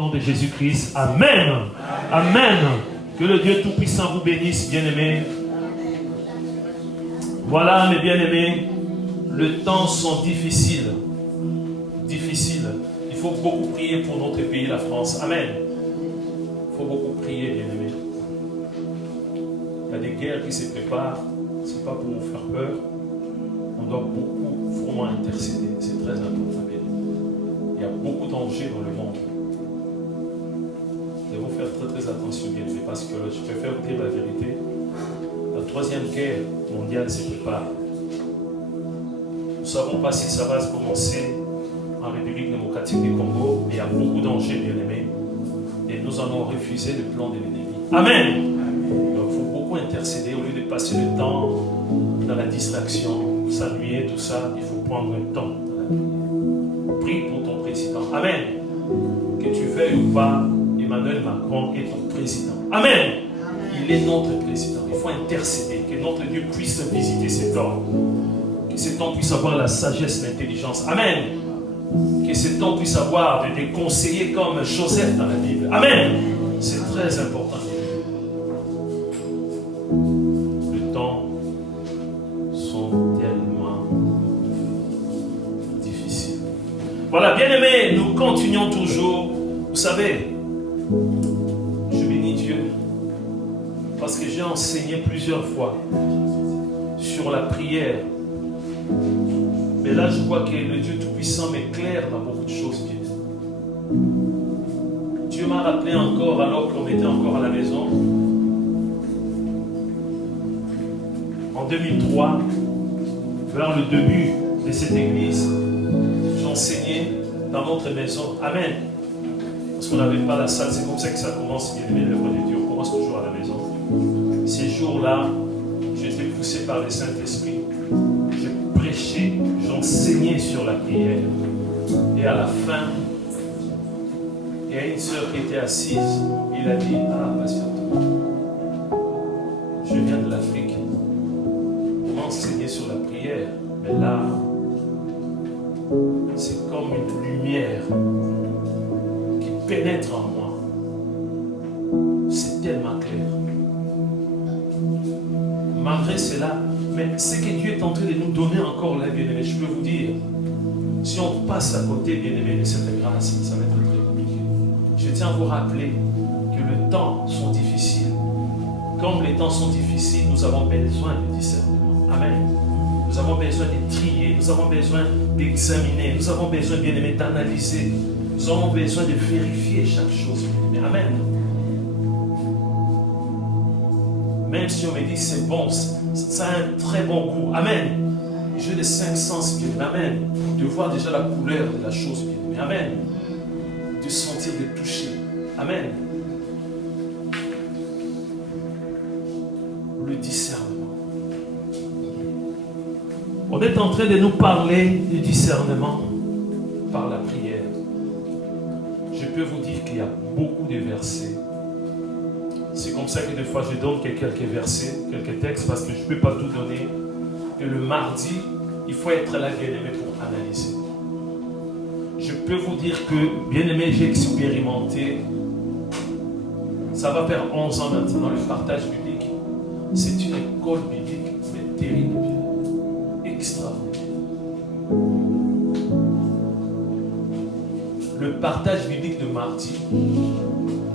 nom de Jésus-Christ. Amen. Amen. Que le Dieu Tout-Puissant vous bénisse, bien-aimés. Voilà, mes bien-aimés, les temps sont difficiles. Difficiles. Il faut beaucoup prier pour notre pays, la France. Amen. Il faut beaucoup prier, bien-aimés. Il y a des guerres qui se préparent. Ce n'est pas pour nous faire peur. On doit beaucoup, vraiment intercéder. C'est très important, bien-aimés. Il y a beaucoup de dangers dans le monde. Nous devons faire très très attention, bien-aimés, parce que je préfère vous dire la vérité. La troisième guerre mondiale se prépare. Nous ne savons pas si ça va se commencer en République démocratique du Congo, mais il y a beaucoup d'enjeux, bien-aimés, et nous allons refuser le plan de l'ennemi. Amen. Donc il faut beaucoup intercéder au lieu de passer le temps dans la distraction, s'ennuyer, tout ça. Il faut prendre un temps. Prie pour ton président. Amen. Que tu veuilles ou pas, Emmanuel Macron est ton président. Amen. Il est notre président. Il faut intercéder, que notre Dieu puisse visiter cet homme. Que cet homme puisse avoir la sagesse, l'intelligence. Amen. Que cet homme puisse avoir des conseillers comme Joseph dans la Bible. Amen. C'est très important. Les temps sont tellement difficiles. Voilà, bien-aimés, nous continuons toujours. Vous savez, je bénis Dieu parce que j'ai enseigné plusieurs fois sur la prière. Mais là, je vois que le Dieu Tout-Puissant m'éclaire dans beaucoup de choses. Dieu m'a rappelé encore, alors qu'on était encore à la maison, en 2003, vers le début de cette église, j'enseignais dans notre maison. Amen. Parce qu'on n'avait pas la salle. C'est comme ça que ça commence, bien aimé, l'œuvre de Dieu. On commence toujours à la maison. Ces jours-là, j'étais poussé par le Saint-Esprit. Je prêchais, j'enseignais sur la prière. Et à la fin, il y a une sœur qui était assise. Il a dit, ah, pasteur, je viens de l'Afrique. On m'a enseigné sur la prière. Mais là, c'est comme une lumière qui pénètre en moi. C'est tellement clair. Malgré cela, mais ce que Dieu est en train de nous donner encore là, bien-aimés, je peux vous dire, si on passe à côté, bien-aimés, de cette grâce, ça va être très compliqué. Je tiens à vous rappeler que les temps sont difficiles. Comme les temps sont difficiles, nous avons besoin de discernement. Amen. Nous avons besoin de trier, nous avons besoin d'examiner, nous avons besoin, bien-aimés, d'analyser. Nous avons besoin de vérifier chaque chose, bien-aimés. Amen. Même si on me dit c'est bon, ça a un très bon goût. Amen. J'ai les 5 sens, bien. Amen. De voir déjà la couleur de la chose, bien. Amen. De sentir, de toucher. Amen. Le discernement. On est en train de nous parler du discernement par la prière. Je peux vous dire qu'il y a beaucoup de versets. C'est comme ça que des fois je donne quelques versets, quelques textes, parce que je ne peux pas tout donner. Et le mardi, il faut être là, bien-aimé, pour analyser. Je peux vous dire que, bien-aimé, j'ai expérimenté, ça va faire 11 ans maintenant, le partage biblique. C'est une école biblique, mais terrible, extraordinaire. Le partage biblique de mardi,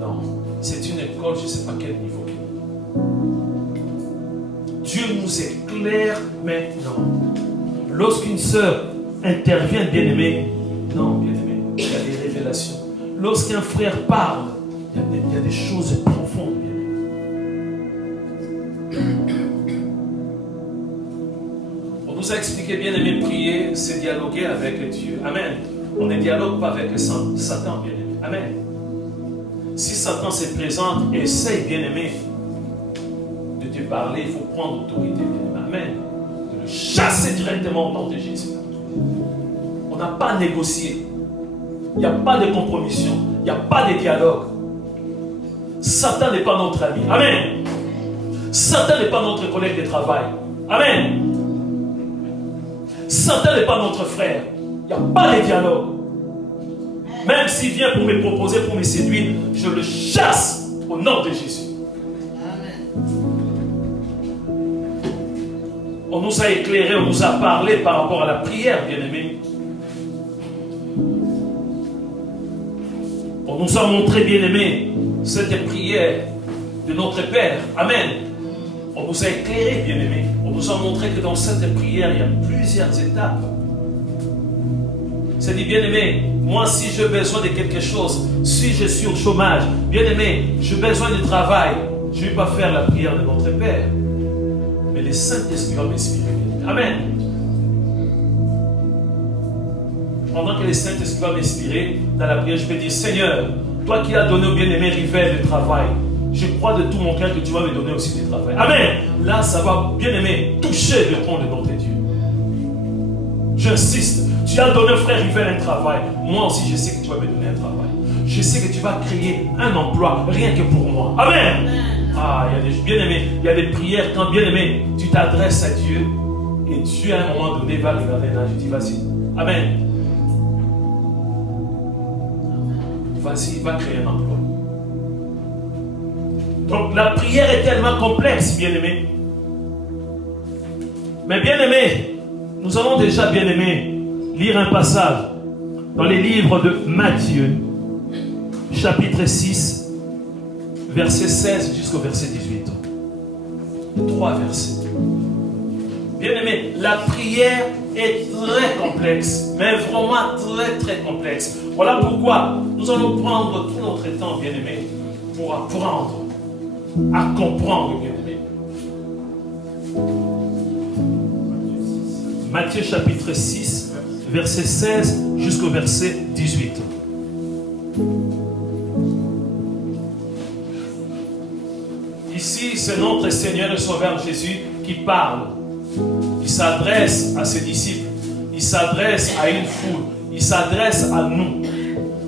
non. C'est une école, je ne sais pas quel niveau. Dieu nous éclaire, mais non. Lorsqu'une sœur intervient, bien-aimé, non, bien-aimé, il y a des révélations. Lorsqu'un frère parle, il y a des choses profondes, bien-aimé. On nous a expliqué, bien-aimé, prier, c'est dialoguer avec Dieu. Amen. On ne dialogue pas avec Satan, bien-aimé. Amen. Si Satan se présente, essaye, bien-aimé, de te parler, il faut prendre autorité, bien-aimé. Amen. De le chasser directement au nom de Jésus. On n'a pas négocié. Il n'y a pas de compromission. Il n'y a pas de dialogue. Satan n'est pas notre ami. Amen. Satan n'est pas notre collègue de travail. Amen. Satan n'est pas notre frère. Il n'y a pas de dialogue. Même s'il vient pour me proposer, pour me séduire, je le chasse au nom de Jésus. Amen. On nous a éclairé, on nous a parlé par rapport à la prière, bien-aimés. On nous a montré, bien-aimés, cette prière de notre Père. Amen. On nous a éclairé, bien-aimés. On nous a montré que dans cette prière, il y a plusieurs étapes. C'est dit, bien-aimé, moi, si j'ai besoin de quelque chose, si je suis au chômage, bien-aimé, j'ai besoin de travail, je ne vais pas faire la prière de notre Père. Mais le Saint-Esprit va m'inspirer. Amen. Pendant que le Saint-Esprit va m'inspirer dans la prière, je peux dire, Seigneur, toi qui as donné au bien-aimé Rivel le travail, je crois de tout mon cœur que tu vas me donner aussi du travail. Amen. Là, ça va, bien-aimé, toucher le trône de notre Dieu. J'insiste. Tu as donné frère Rivel un travail. Moi aussi, je sais que tu vas me donner un travail. Je sais que tu vas créer un emploi rien que pour moi. Amen. Ah, il y a des bien-aimés, il y a des prières quand bien-aimé, tu t'adresses à Dieu et Dieu à un moment donné va regarder là. Je dis, vas-y. Amen. Vas-y, va créer un emploi. Donc la prière est tellement complexe, bien-aimé. Mais bien-aimé, nous allons déjà, bien-aimé, lire un passage dans les livres de Matthieu, chapitre 6, verset 16 jusqu'au verset 18. 3 versets. Bien-aimé, la prière est très complexe, mais vraiment très très complexe. Voilà pourquoi nous allons prendre tout notre temps, bien-aimé, pour apprendre à comprendre, bien-aimé. Matthieu chapitre 6, verset 16 jusqu'au verset 18. Ici, c'est notre Seigneur et Sauveur Jésus qui parle. Il s'adresse à ses disciples. Il s'adresse à une foule. Il s'adresse à nous.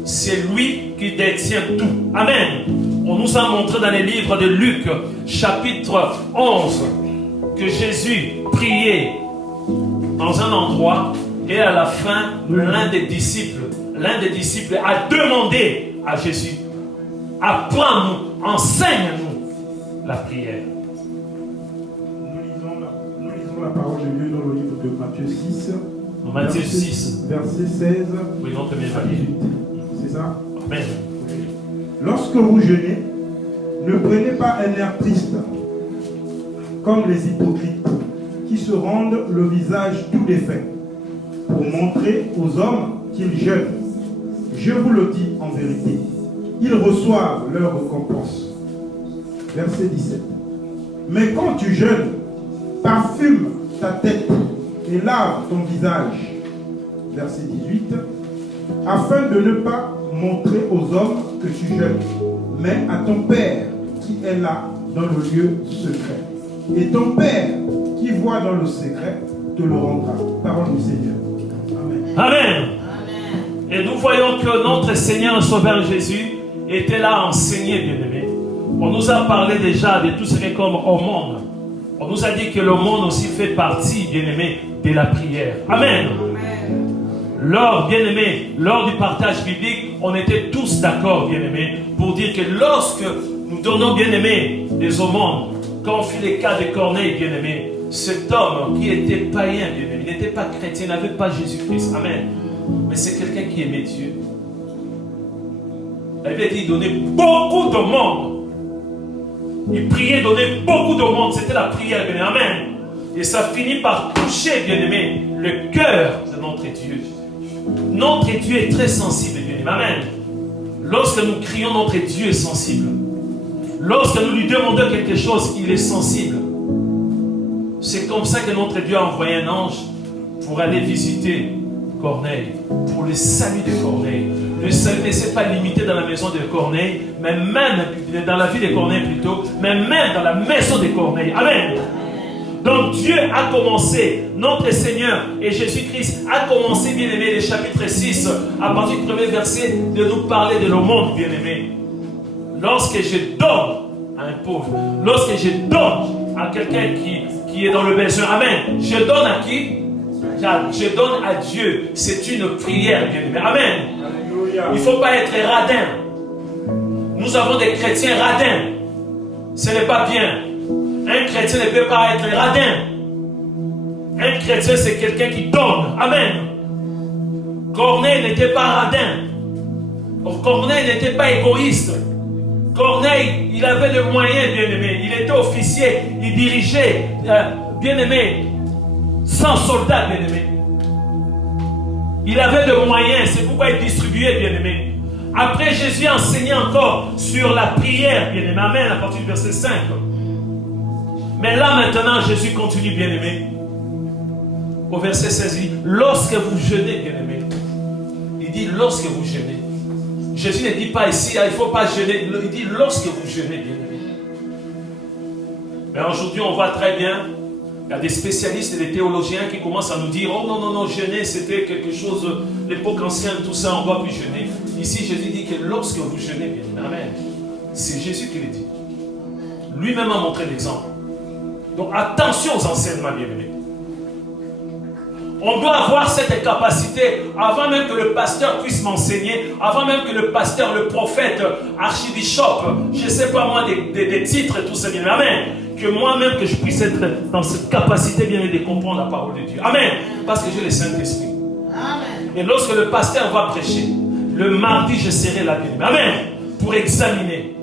C'est lui qui détient tout. Amen. On nous a montré dans les livres de Luc, chapitre 11, que Jésus priait dans un endroit et à la fin, l'un des disciples a demandé à Jésus, apprends-nous, enseigne-nous la prière. Nous lisons la parole de Dieu dans le livre de Matthieu 6. Matthieu 6. Verset 16 oui, non, à 18. C'est ça? Amen. Lorsque vous jeûnez, ne prenez pas un air triste, comme les hypocrites, qui se rendent le visage tout défait, pour montrer aux hommes qu'ils jeûnent. Je vous le dis en vérité, ils reçoivent leur récompense. Verset 17. Mais quand tu jeûnes, parfume ta tête et lave ton visage. Verset 18. Afin de ne pas montrer aux hommes que tu jeûnes, mais à ton Père qui est là dans le lieu secret. Et ton Père qui voit dans le secret te le rendra. Parole du Seigneur. Amen. Amen. Et nous voyons que notre Seigneur et Sauveur Jésus était là à enseigner, bien-aimé. On nous a parlé déjà de tout ce qui est comme au monde. On nous a dit que le monde aussi fait partie, bien-aimé, de la prière. Amen. Lors, bien-aimé, lors du partage biblique, on était tous d'accord, bien-aimé, pour dire que lorsque nous donnons, bien-aimé, des aumônes, quand on fit les cas de Corneille, bien-aimé, cet homme qui était païen, bien-aimé, il n'était pas chrétien, il n'avait pas Jésus-Christ. Amen. Mais c'est quelqu'un qui aimait Dieu. La Bible dit qu'il donnait beaucoup de monde. Il priait, donnait beaucoup de monde. C'était la prière, bien-aimé. Amen. Et ça finit par toucher, bien-aimé, le cœur de notre Dieu. Notre Dieu est très sensible, bien-aimé. Amen. Lorsque nous crions, notre Dieu est sensible. Lorsque nous lui demandons quelque chose, il est sensible. C'est comme ça que notre Dieu a envoyé un ange pour aller visiter Corneille, pour le salut de Corneille. Le salut ne s'est pas limité dans la maison de Corneille, mais même dans la vie de Corneille plutôt, mais même dans la maison de Corneille. Amen. Donc Dieu a commencé, notre Seigneur et Jésus-Christ a commencé, bien-aimé, le chapitre 6, à partir du premier verset, de nous parler de l'aumône, bien-aimé. Lorsque je donne à un pauvre, lorsque je donne à quelqu'un qui est dans le besoin, amen, je donne à qui? Je donne à Dieu. C'est une prière, bien-aimé. Amen. Il ne faut pas être radin. Nous avons des chrétiens radins. Ce n'est pas bien. Un chrétien ne peut pas être radin. Un chrétien, c'est quelqu'un qui donne. Amen. Corneille n'était pas radin. Corneille n'était pas égoïste. Corneille, il avait des moyens, bien-aimé. Il était officier. Il dirigeait, bien-aimé, 100 soldats, bien-aimé. Il avait des moyens. C'est pourquoi il distribuait, bien-aimé. Après, Jésus enseignait encore sur la prière, bien-aimé. Amen, à partir du verset 5. Mais là, maintenant, Jésus continue, bien-aimé. Au verset 16, il dit, lorsque vous jeûnez, bien-aimé. Il dit, lorsque vous jeûnez. Jésus ne dit pas ici, il ne faut pas jeûner. Il dit, lorsque vous jeûnez, bien-aimé. Mais aujourd'hui, on voit très bien, il y a des spécialistes et des théologiens qui commencent à nous dire, oh non, non, non, jeûner, c'était quelque chose, l'époque ancienne, tout ça, on ne doit plus jeûner. Ici, Jésus dit que lorsque vous jeûnez, bien-aimé. Amen. C'est Jésus qui le dit. Lui-même a montré l'exemple. Donc, attention aux enseignements, bien-aimés. On doit avoir cette capacité, avant même que le pasteur puisse m'enseigner, avant même que le pasteur, le prophète, archibishop, je ne sais pas moi, des titres, tout ça, bien. Amen. Que moi-même, que je puisse être dans cette capacité, bien, de comprendre la parole de Dieu. Amen. Parce que j'ai le Saint-Esprit. Amen. Et lorsque le pasteur va prêcher, le mardi, je serai là, bien. Amen. Pour examiner.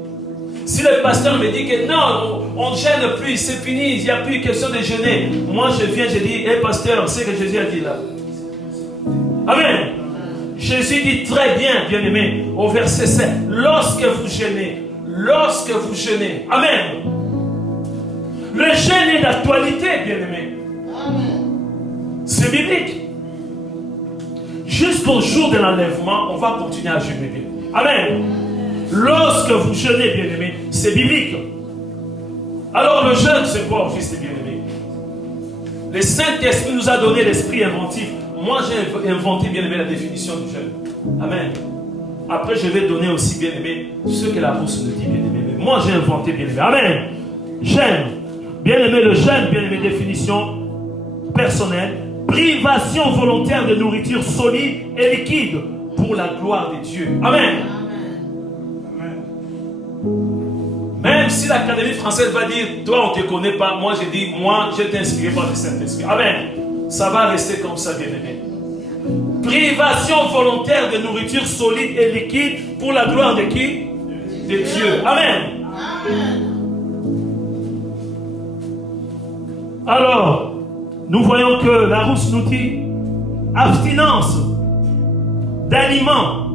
Si le pasteur me dit que non, on ne gêne plus, c'est fini, il n'y a plus question de jeûner. Moi, je viens, je dis, hé pasteur, c'est ce que Jésus a dit là. Amen. Jésus dit très bien, bien-aimé, au verset 7, lorsque vous jeûnez, amen. Le jeûne est d'actualité, bien-aimé. C'est biblique. Jusqu'au jour de l'enlèvement, on va continuer à jeûner. Amen. Lorsque vous jeûnez, bien-aimé, c'est biblique. Alors le jeûne, c'est quoi, fils bien-aimé? Le Saint-Esprit nous a donné l'esprit inventif. Moi, j'ai inventé, bien-aimé, la définition du jeûne. Amen. Après, je vais donner aussi, bien-aimé, ce que la Rousse nous dit, bien-aimé. Moi, j'ai inventé, bien-aimé. Amen. Jeûne. Bien-aimé, le jeûne, bien-aimé, définition personnelle. Privation volontaire de nourriture solide et liquide pour la gloire de Dieu. Amen. Même si l'Académie française va dire, toi on ne te connaît pas, moi je dis, moi je t'ai inspiré par le Saint-Esprit. Amen. Ça va rester comme ça, bien-aimé. Privation volontaire de nourriture solide et liquide pour la gloire de qui? De Dieu. Amen. Amen. Alors, nous voyons que la Rousse nous dit abstinence d'aliments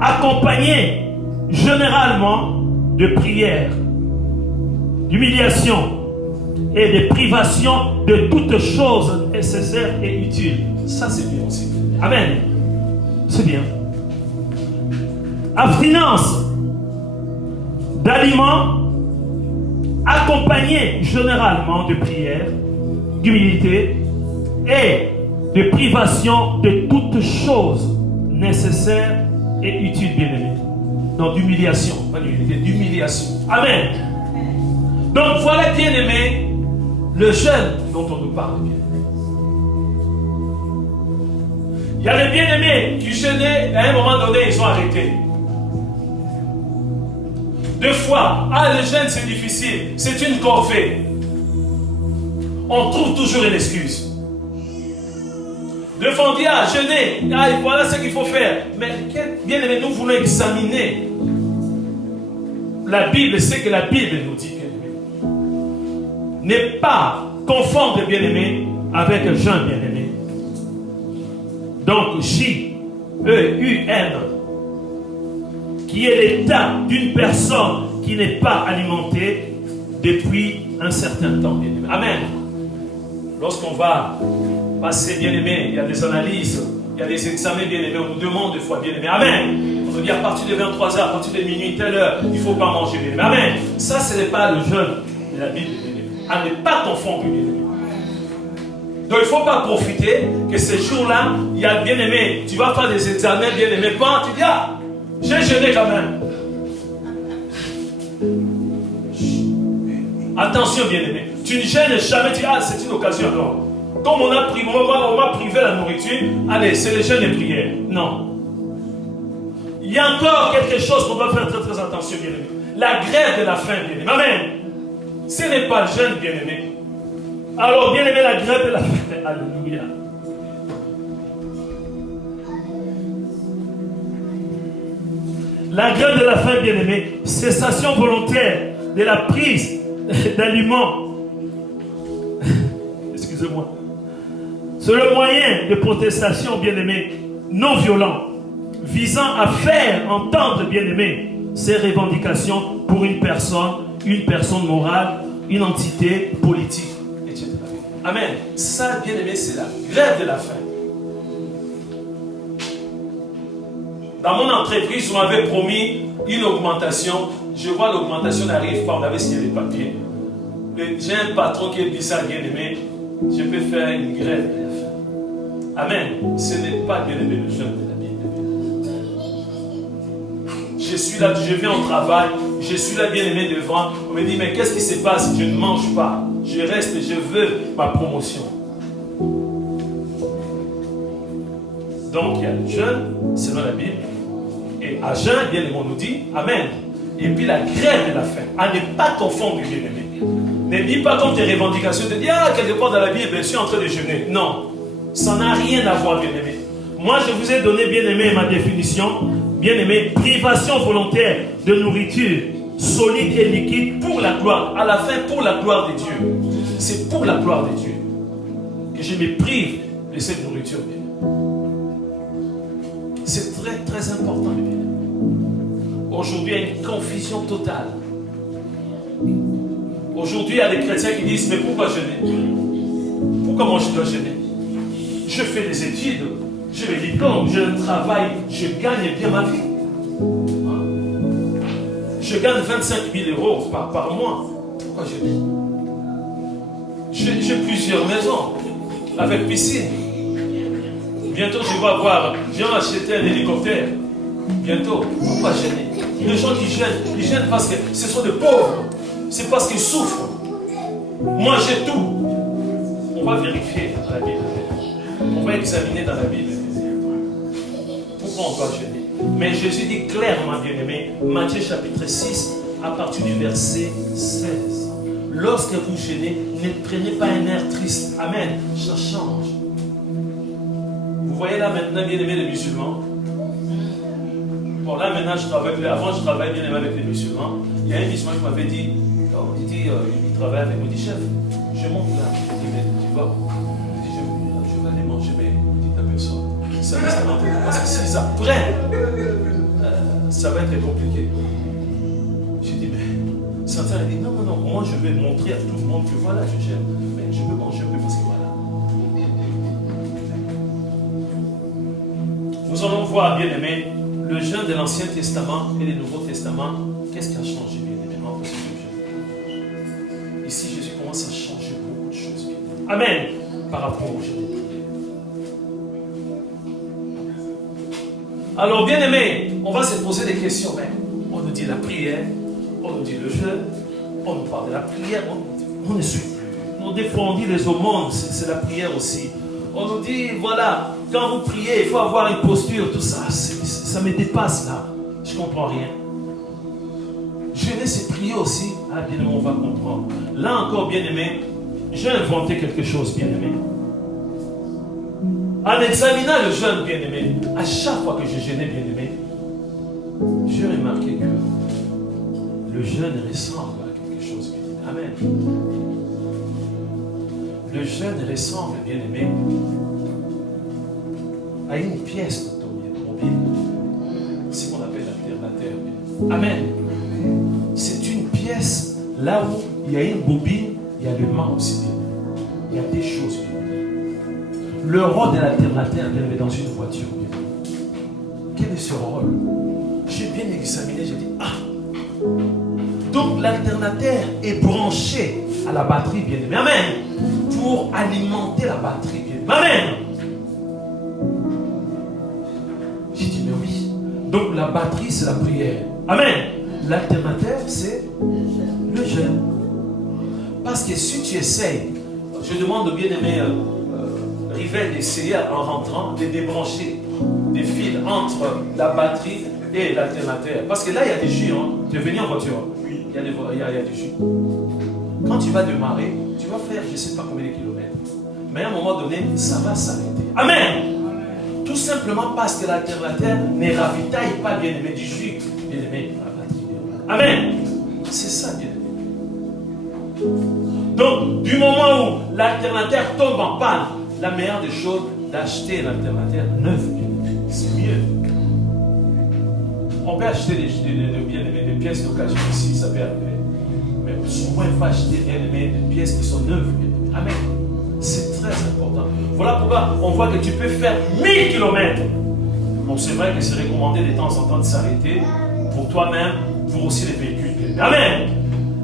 accompagnés généralement de prières, d'humiliation et de privation de toutes choses nécessaires et utiles. Ça, c'est bien aussi. Amen. C'est bien. Abstinence d'aliments accompagnés généralement de prières, d'humilité et de privation de toutes choses nécessaires et utiles, bien-aimés. Non, d'humiliation, pas d'humilité, d'humiliation. Amen. Donc voilà, bien-aimé, le jeûne dont on nous parle, bien-aimé. Il y a les bien-aimés qui jeûnaient, à un moment donné, ils ont arrêté. Deux fois, le jeûne c'est difficile, c'est une corvée. On trouve toujours une excuse. Deux fois on dit, jeûner, voilà ce qu'il faut faire. Mais bien aimé, nous voulons examiner la Bible, c'est que la Bible nous dit, bien-aimé. N'est pas conforme, bien-aimé, avec un jeûne, bien-aimé. Donc, J-E-U-N, qui est l'état d'une personne qui n'est pas alimentée depuis un certain temps, bien-aimé. Amen. Lorsqu'on va passer, bien-aimé, il y a des analyses, il y a des examens, bien-aimés, on nous demande des fois, bien-aimé. Amen. On nous dit à partir de 23h, à partir de minuit, telle heure, il ne faut pas manger, bien-aimé. Amen. Ça, ce n'est pas le jeûne de la Bible, bien-aimé. À ne pas confondre, bien-aimé. Donc il ne faut pas profiter que ces jours-là, il y a bien-aimé, tu vas faire des examens, bien-aimé, pas, tu dis, j'ai jeûné quand même. Attention, bien-aimé. Tu ne gênes jamais, tu dis, c'est une occasion, non. Comme on m'a privé la nourriture, allez, c'est le jeûne et prière. Non. Il y a encore quelque chose qu'on doit faire très très attention, bien-aimé. La grève de la faim, bien-aimé. Amen. Ce n'est pas le jeûne, bien-aimé. Alors, bien-aimé, la grève de la faim. Alléluia. La grève de la faim, bien-aimé, cessation volontaire de la prise d'aliments. Excusez-moi. C'est le moyen de protestation, bien-aimé, non violent, visant à faire entendre, bien-aimé, ses revendications pour une personne morale, une entité politique, etc. Amen. Ça, bien-aimé, c'est la grève de la faim. Dans mon entreprise, on m'avait promis une augmentation. Je vois l'augmentation n'arrive pas, on avait signé les papiers. J'ai un patron qui est bizarre, bien-aimé. Je peux faire une grève de la faim. Amen. Ce n'est pas, bien-aimé, le jeûne de la Bible. Je suis là, je viens au travail, je suis là, bien-aimé, devant. On me dit, mais qu'est-ce qui se passe? Je ne mange pas. Je reste, je veux ma promotion. Donc, il y a le jeûne, selon la Bible. Et à jeûne, bien-aimé, on nous dit, Amen. Et puis la grève de la faim. À ne pas confondre, bien-aimé. Ne dis pas comme tes revendications, de dire, ah, quelque part dans la Bible, je suis en train de jeûner. Non, ça n'a rien à voir, bien-aimé. Moi, je vous ai donné, bien-aimé, ma définition. Bien-aimé, privation volontaire de nourriture solide et liquide pour la gloire. À la fin, pour la gloire de Dieu. C'est pour la gloire de Dieu que je me prive de cette nourriture, bien-aimé. C'est très, très important, bien-aimé. Aujourd'hui, il y a une confusion totale. Aujourd'hui, il y a des chrétiens qui disent, mais pourquoi jeûner? Pourquoi moi je dois jeûner? Je fais des études, je vais diplôme, je travaille, je gagne bien ma vie. Je gagne 25 000 euros par mois. Pourquoi jeûner? J'ai plusieurs maisons avec piscine. Bientôt, je vais acheter un hélicoptère. Bientôt, pourquoi jeûner? Les gens qui jeûnent, ils jeûnent parce que ce sont des pauvres. C'est parce qu'ils souffrent. Moi, j'ai tout. On va vérifier dans la Bible. On va examiner dans la Bible. Pourquoi on doit jeûner? Mais Jésus dit clairement, bien-aimé, Matthieu chapitre 6, à partir du verset 16. Lorsque vous jeûnez, ne prenez pas un air triste. Amen. Ça change. Vous voyez là maintenant, bien-aimé, les musulmans. Bon, là maintenant, avant je travaillais bien-aimé avec les musulmans. Il y a un musulman qui m'avait dit, il travaille avec moi, il dit, chef, je monte là. Je dis, mais tu vas où? Il dit, je vais aller manger, mais il dit, t'as personne. Ça m'intéresse parce que s'ils apprennent, ça va être compliqué. J'ai dit, mais Satan a dit, non, moi je vais montrer à tout le monde que voilà, je gère. Mais je veux manger un peu parce que voilà. Nous allons voir, bien aimé, le jeûne de l'Ancien Testament et du Nouveau Testament. Qu'est-ce qui a changé, bien aimé, entre ces deux jeûnes? Ici, Jésus commence à changer beaucoup de choses. Amen. Par rapport au jeûne. Alors, bien aimé, on va se poser des questions. Mais on nous dit la prière, on nous dit le jeûne, on nous parle de la prière, on ne suit plus. Nous, des fois, on dit les aumônes, c'est la prière aussi. On nous dit, voilà, quand vous priez, il faut avoir une posture, tout ça. Ça me dépasse là. Je ne comprends rien. Jeûner, c'est prier aussi. Ah, bien aimé, on va comprendre. Là encore, bien aimé, j'ai inventé quelque chose, bien aimé. En examinant le jeûne, bien aimé, à chaque fois que je jeûnais, bien aimé, j'ai remarqué que le jeûne ressemble à quelque chose, bien aimé. Amen. Le jeûne ressemble, bien aimé, à une pièce d'automobile. C'est ce qu'on appelle l'alternateur. Amen. C'est une pièce là où il y a une bobine, il y a le mât aussi. Il y a des choses. Le rôle de l'alternateur, bien aimé, dans une voiture. Quel est ce rôle? J'ai bien examiné, j'ai dit, donc l'alternateur est branché à la batterie, bien aimé. Amen. Pour alimenter la batterie, bien aimé. Amen. J'ai dit, mais oui. Donc la batterie, c'est la prière. Amen. L'alternateur, c'est le jeûne. Parce que si tu essayes, je demande au bien-aimé Rivel d'essayer en rentrant de débrancher des fils entre la batterie et l'alternateur. Parce que là, il y a des jus. Hein. Tu es venu en voiture. Oui. Il y a des jus. Quand tu vas démarrer, tu vas faire je ne sais pas combien de kilomètres. Mais à un moment donné, ça va s'arrêter. Amen. Tout simplement parce que l'alternateur ne ravitaille pas, bien aimé, du jus. Bien aimé. Amen. C'est ça, bien aimé. Donc, du moment où l'alternateur tombe en panne, la meilleure des choses, d'acheter l'alternateur neuf. C'est mieux. On peut acheter des pièces d'occasion ici, ça peut arriver. Mais souvent, il faut acheter des pièces qui sont neuves. Amen. C'est très important. Voilà pourquoi on voit que tu peux faire 1000 km. Donc c'est vrai que c'est recommandé de temps en temps de s'arrêter pour toi-même, pour aussi les véhicules. Amen.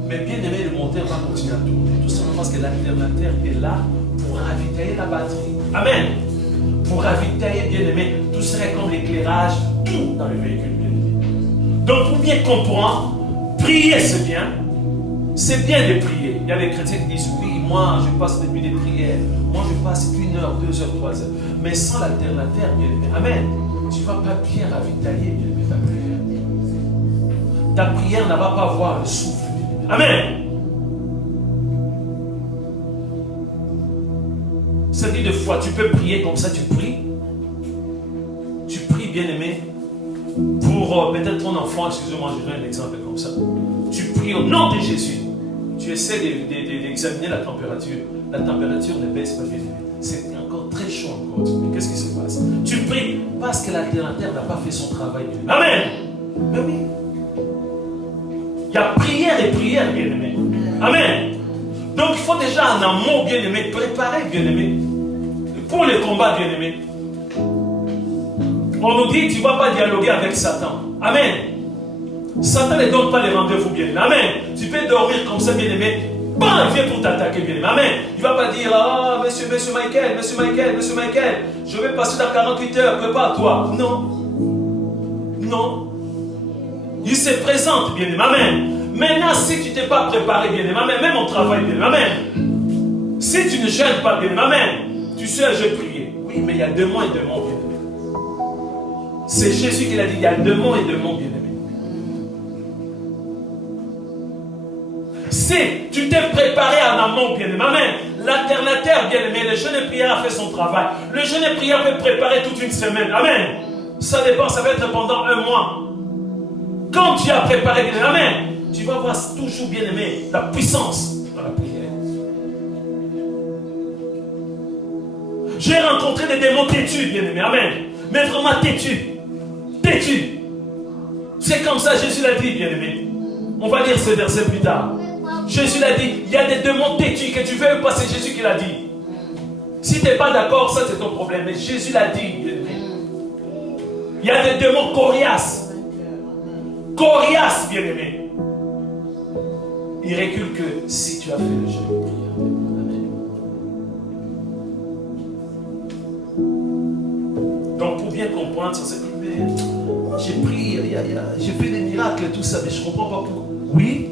Mais bien aimé, le moteur va continuer à tourner. Tout simplement parce que l'alternateur est là pour ravitailler la batterie. Amen. Pour ravitailler, bien aimé, tout serait comme l'éclairage, tout dans le véhicule, bien aimé. Donc pour bien comprendre, prier c'est bien. C'est bien de prier. Il y a des chrétiens qui disent oui, moi je passe des nuits de prière. Moi je passe 1 heure, 2 heures, 3 heures. Mais sans l'alternateur, bien aimé, amen, tu ne vas pas bien ravitailler, bien aimé, ta prière. Ta prière ne va pas avoir le souffle, bien aimé. Amen. Ça dit de foi, tu peux prier comme ça, tu pries. Tu pries, bien aimé, pour peut-être ton enfant, excusez-moi, je donne un exemple comme ça. Tu pries au nom de Jésus. Tu essaies d'examiner la température. La température ne baisse pas, bien aimé. C'est encore très chaud encore. Qu'est-ce qui se passe? Tu pries parce que l'alternateur n'a pas fait son travail, bien aimé. Amen. Mais oui. Il y a prière et prière, bien aimé. Amen. Donc il faut déjà en amont, bien aimé, préparer, bien aimé, pour les combats, bien aimé. On nous dit, tu ne vas pas dialoguer avec Satan. Amen. Satan ne donne pas les rendez-vous, bien aimé. Amen. Tu peux dormir comme ça, bien aimé. Bon, il vient pour t'attaquer, bien aimé. Amen. Il ne va pas dire, ah, monsieur Michael, je vais passer dans 48 heures, prépare-toi. Non. Non. Il se présente, bien aimé. Amen. Maintenant, si tu ne t'es pas préparé, bien aimé, amen, même au travail, bien aimé, amen. Si tu ne gênes pas, bien aimé, amen, tu sais, je prier. Oui, mais il y a démons et démons, bien aimé. C'est Jésus qui l'a dit, il y a démons et démons, bien aimé. Si tu t'es préparé en amont, bien aimé, amen, l'alternateur, bien aimé, le jeûne et prière a fait son travail. Le jeûne et prière peut préparer toute une semaine, amen. Ça dépend, ça va être pendant 1 mois. Quand tu as préparé, bien aimé, amen, tu vas voir toujours, bien aimé, la puissance dans la prière. J'ai rencontré des démons têtus, bien aimé, amen. Mais vraiment têtus. Têtus. C'est comme ça, Jésus l'a dit, bien aimé. On va lire ce verset plus tard. Jésus l'a dit, il y a des démons têtus que tu veux ou pas, c'est Jésus qui l'a dit. Si tu n'es pas d'accord, ça c'est ton problème. Mais Jésus l'a dit, bien aimé. Il y a des démons coriaces. Coriaces, bien aimé. Il recule que si tu as fait le jeûne de prière. Amen. Donc pour bien comprendre, ça c'est mais j'ai prié, j'ai fait des miracles et tout ça, mais je ne comprends pas pourquoi. Oui,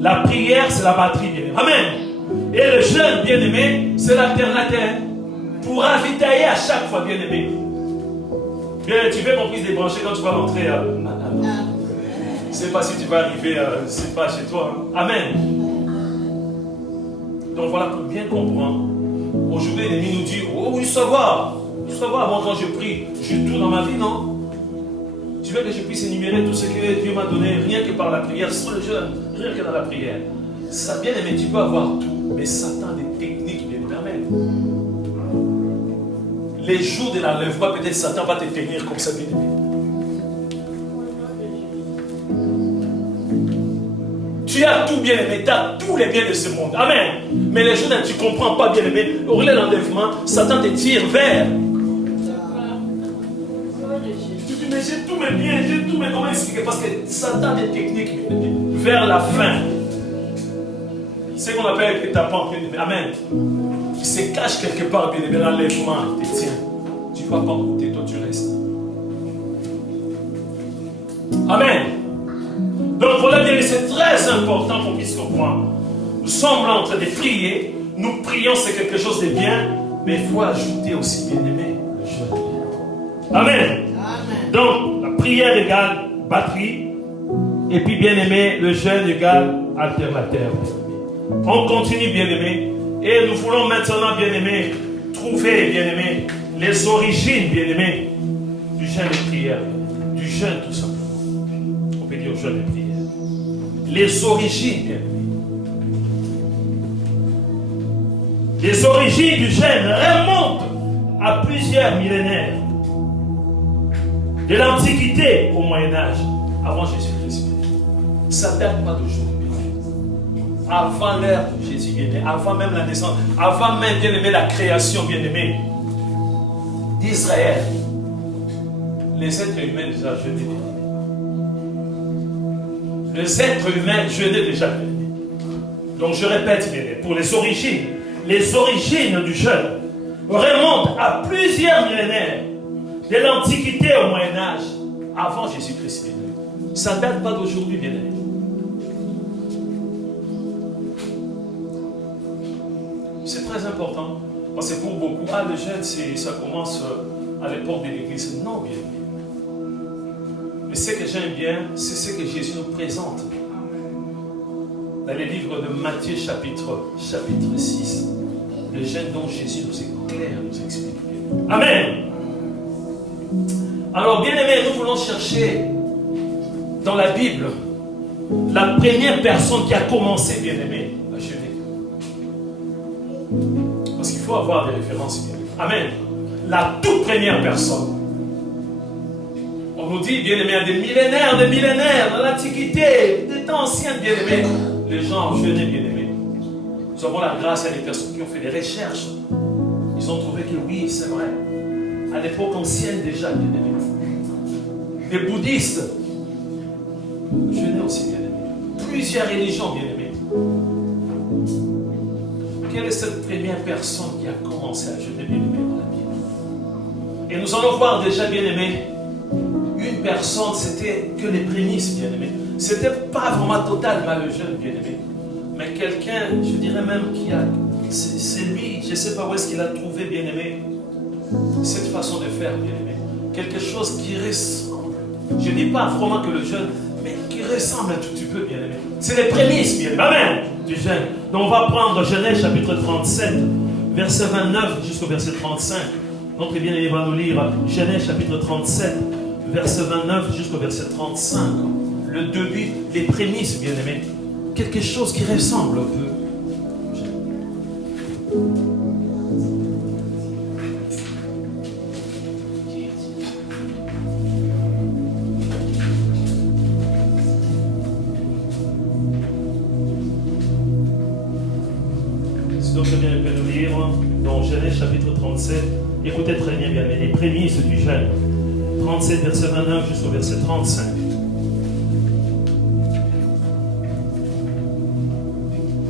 la prière c'est la batterie, bien aimé. Amen. Et le jeûne, bien aimé, c'est l'alternateur. Pour ravitailler à chaque fois, bien aimé. Bien, tu veux qu'on puisse débrancher quand tu vas rentrer à je ne sais pas si tu vas arriver, c'est pas chez toi. Hein. Amen. Donc voilà, pour bien comprendre. Aujourd'hui, l'ennemi nous dit, oh oui, ça va. Ça va, moi quand je prie, j'ai tout dans ma vie, non? Tu veux que je puisse énumérer tout ce que Dieu m'a donné, rien que par la prière, sans le jeûne, rien que dans la prière. Ça, bien aimé, tu peux avoir tout, mais Satan a des techniques, bien aimé. Amen. Les jours de l'enlèvement, peut-être Satan va te tenir comme ça, bien aimé. Tu as tout, bien aimé, tu as tous les biens de ce monde. Amen. Mais les jours où tu ne comprends pas, bien aimé, au lieu de l'enlèvement, Satan te tire vers. Tu dis, mais j'ai tous mes biens, j'ai tous mes... Comment expliquer? Parce que Satan a des techniques, bien aimé, vers la fin. C'est ce qu'on appelle les tapants, bien aimé. Amen. Il se cache quelque part, bien aimé, l'enlèvement, il te tient. Tu ne vas pas goûter, toi tu restes. Amen. Donc voilà, bien, c'est très important qu'on puisse comprendre. Nous sommes là en train de prier. Nous prions, c'est quelque chose de bien. Mais il faut ajouter aussi, bien aimé, le jeûne. Amen. Amen. Donc, la prière. prière égale batterie. Et puis, bien-aimé, le jeûne égale alternateur. On continue, bien-aimé. Et nous voulons maintenant, bien-aimé, trouver, bien-aimé, les origines, bien-aimé, du jeûne et prière. Du jeûne, tout simplement. On peut dire jeûne et prière. Les origines, bien-aimé. Les origines du jeûne remontent à plusieurs millénaires. De l'Antiquité au Moyen-Âge, avant Jésus-Christ. Ça ne date pas d'aujourd'hui. Avant l'ère de Jésus, bien-aimé, avant même la naissance, avant même, bien-aimé, la création, bien-aimé, d'Israël, les êtres humains déjà jeûnaient. Les êtres humains jeûnaient déjà. Donc je répète, bien-aimé, pour les origines du jeûne remontent à plusieurs millénaires. De l'Antiquité au Moyen-Âge, avant Jésus-Christ, bien-aimé. Ça ne date pas d'aujourd'hui, bien-aimé. C'est très important, parce que pour beaucoup, le jeûne, ça commence à l'époque de l'Église. Non, bien-aimé. Mais ce que j'aime bien, c'est ce que Jésus nous présente. Dans les livres de Matthieu, chapitre 6, le jeûne dont Jésus nous éclaire, nous explique. Amen. Alors, bien-aimés, nous voulons chercher dans la Bible la première personne qui a commencé, bien-aimé, à jeûner. Parce qu'il faut avoir des références, bien-aimés. Amen. La toute première personne. On nous dit, bien-aimés, à des millénaires, dans l'Antiquité, des temps anciens, bien-aimés, les gens jeûnaient, bien-aimés. Nous avons la grâce à des personnes qui ont fait des recherches. Ils ont trouvé que oui, c'est vrai. À l'époque ancienne déjà, bien-aimés. Les bouddhistes jeûnaient aussi, bien-aimés. Plusieurs religions, bien-aimés. Quelle est cette première personne qui a commencé à jeûner, bien-aimés, dans la Bible? Et nous allons voir déjà, bien-aimés, une personne, c'était que les prémices, bien-aimés. C'était pas vraiment totalement le jeûne, bien-aimé. Mais quelqu'un, je dirais même, qui a... C'est lui, je ne sais pas où est-ce qu'il a trouvé, bien-aimé, cette façon de faire, bien-aimé. Quelque chose qui ressemble. Je ne dis pas vraiment que le jeûne, mais qui ressemble un tout petit peu, bien-aimé. C'est les prémices, bien-aimé. Amen. Du jeûne. Donc on va prendre Genèse chapitre 37, verset 29 jusqu'au verset 35. Notre bien-aimé va nous lire Genèse chapitre 37, verset 29 jusqu'au verset 35. Le début, les prémices, bien-aimé. Quelque chose qui ressemble un peu. Chapitre 37, écoutez très bien, bien, les prémices du jeûne. 37, verset 29 jusqu'au verset 35.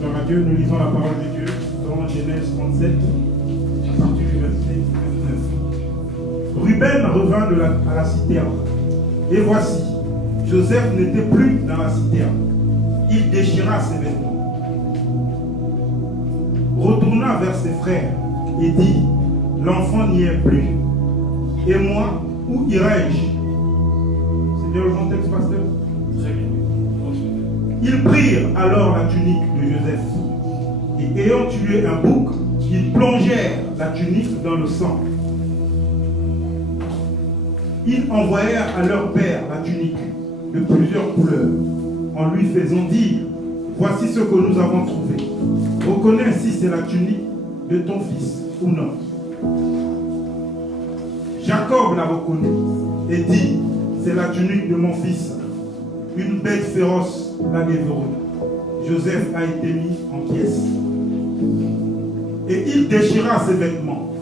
Gloire à Dieu, nous lisons la parole de Dieu dans Genèse 37, à partir du verset 29. Ruben revint à la citerne, et voici, Joseph n'était plus dans la citerne. Il déchira ses vêtements, retourna vers ses frères, et dit, l'enfant n'y est plus. Et moi, où irai-je? C'est bien le contexte, pasteur? Très bien. Ils prirent alors la tunique de Joseph. Et ayant tué un bouc, ils plongèrent la tunique dans le sang. Ils envoyèrent à leur père la tunique de plusieurs couleurs, en lui faisant dire, voici ce que nous avons trouvé. Reconnais si c'est la tunique de ton fils ou non. Jacob l'a reconnu et dit, c'est la tunique de mon fils. Une bête féroce l'a dévoré. Joseph a été mis en pièces. Et il déchira ses vêtements.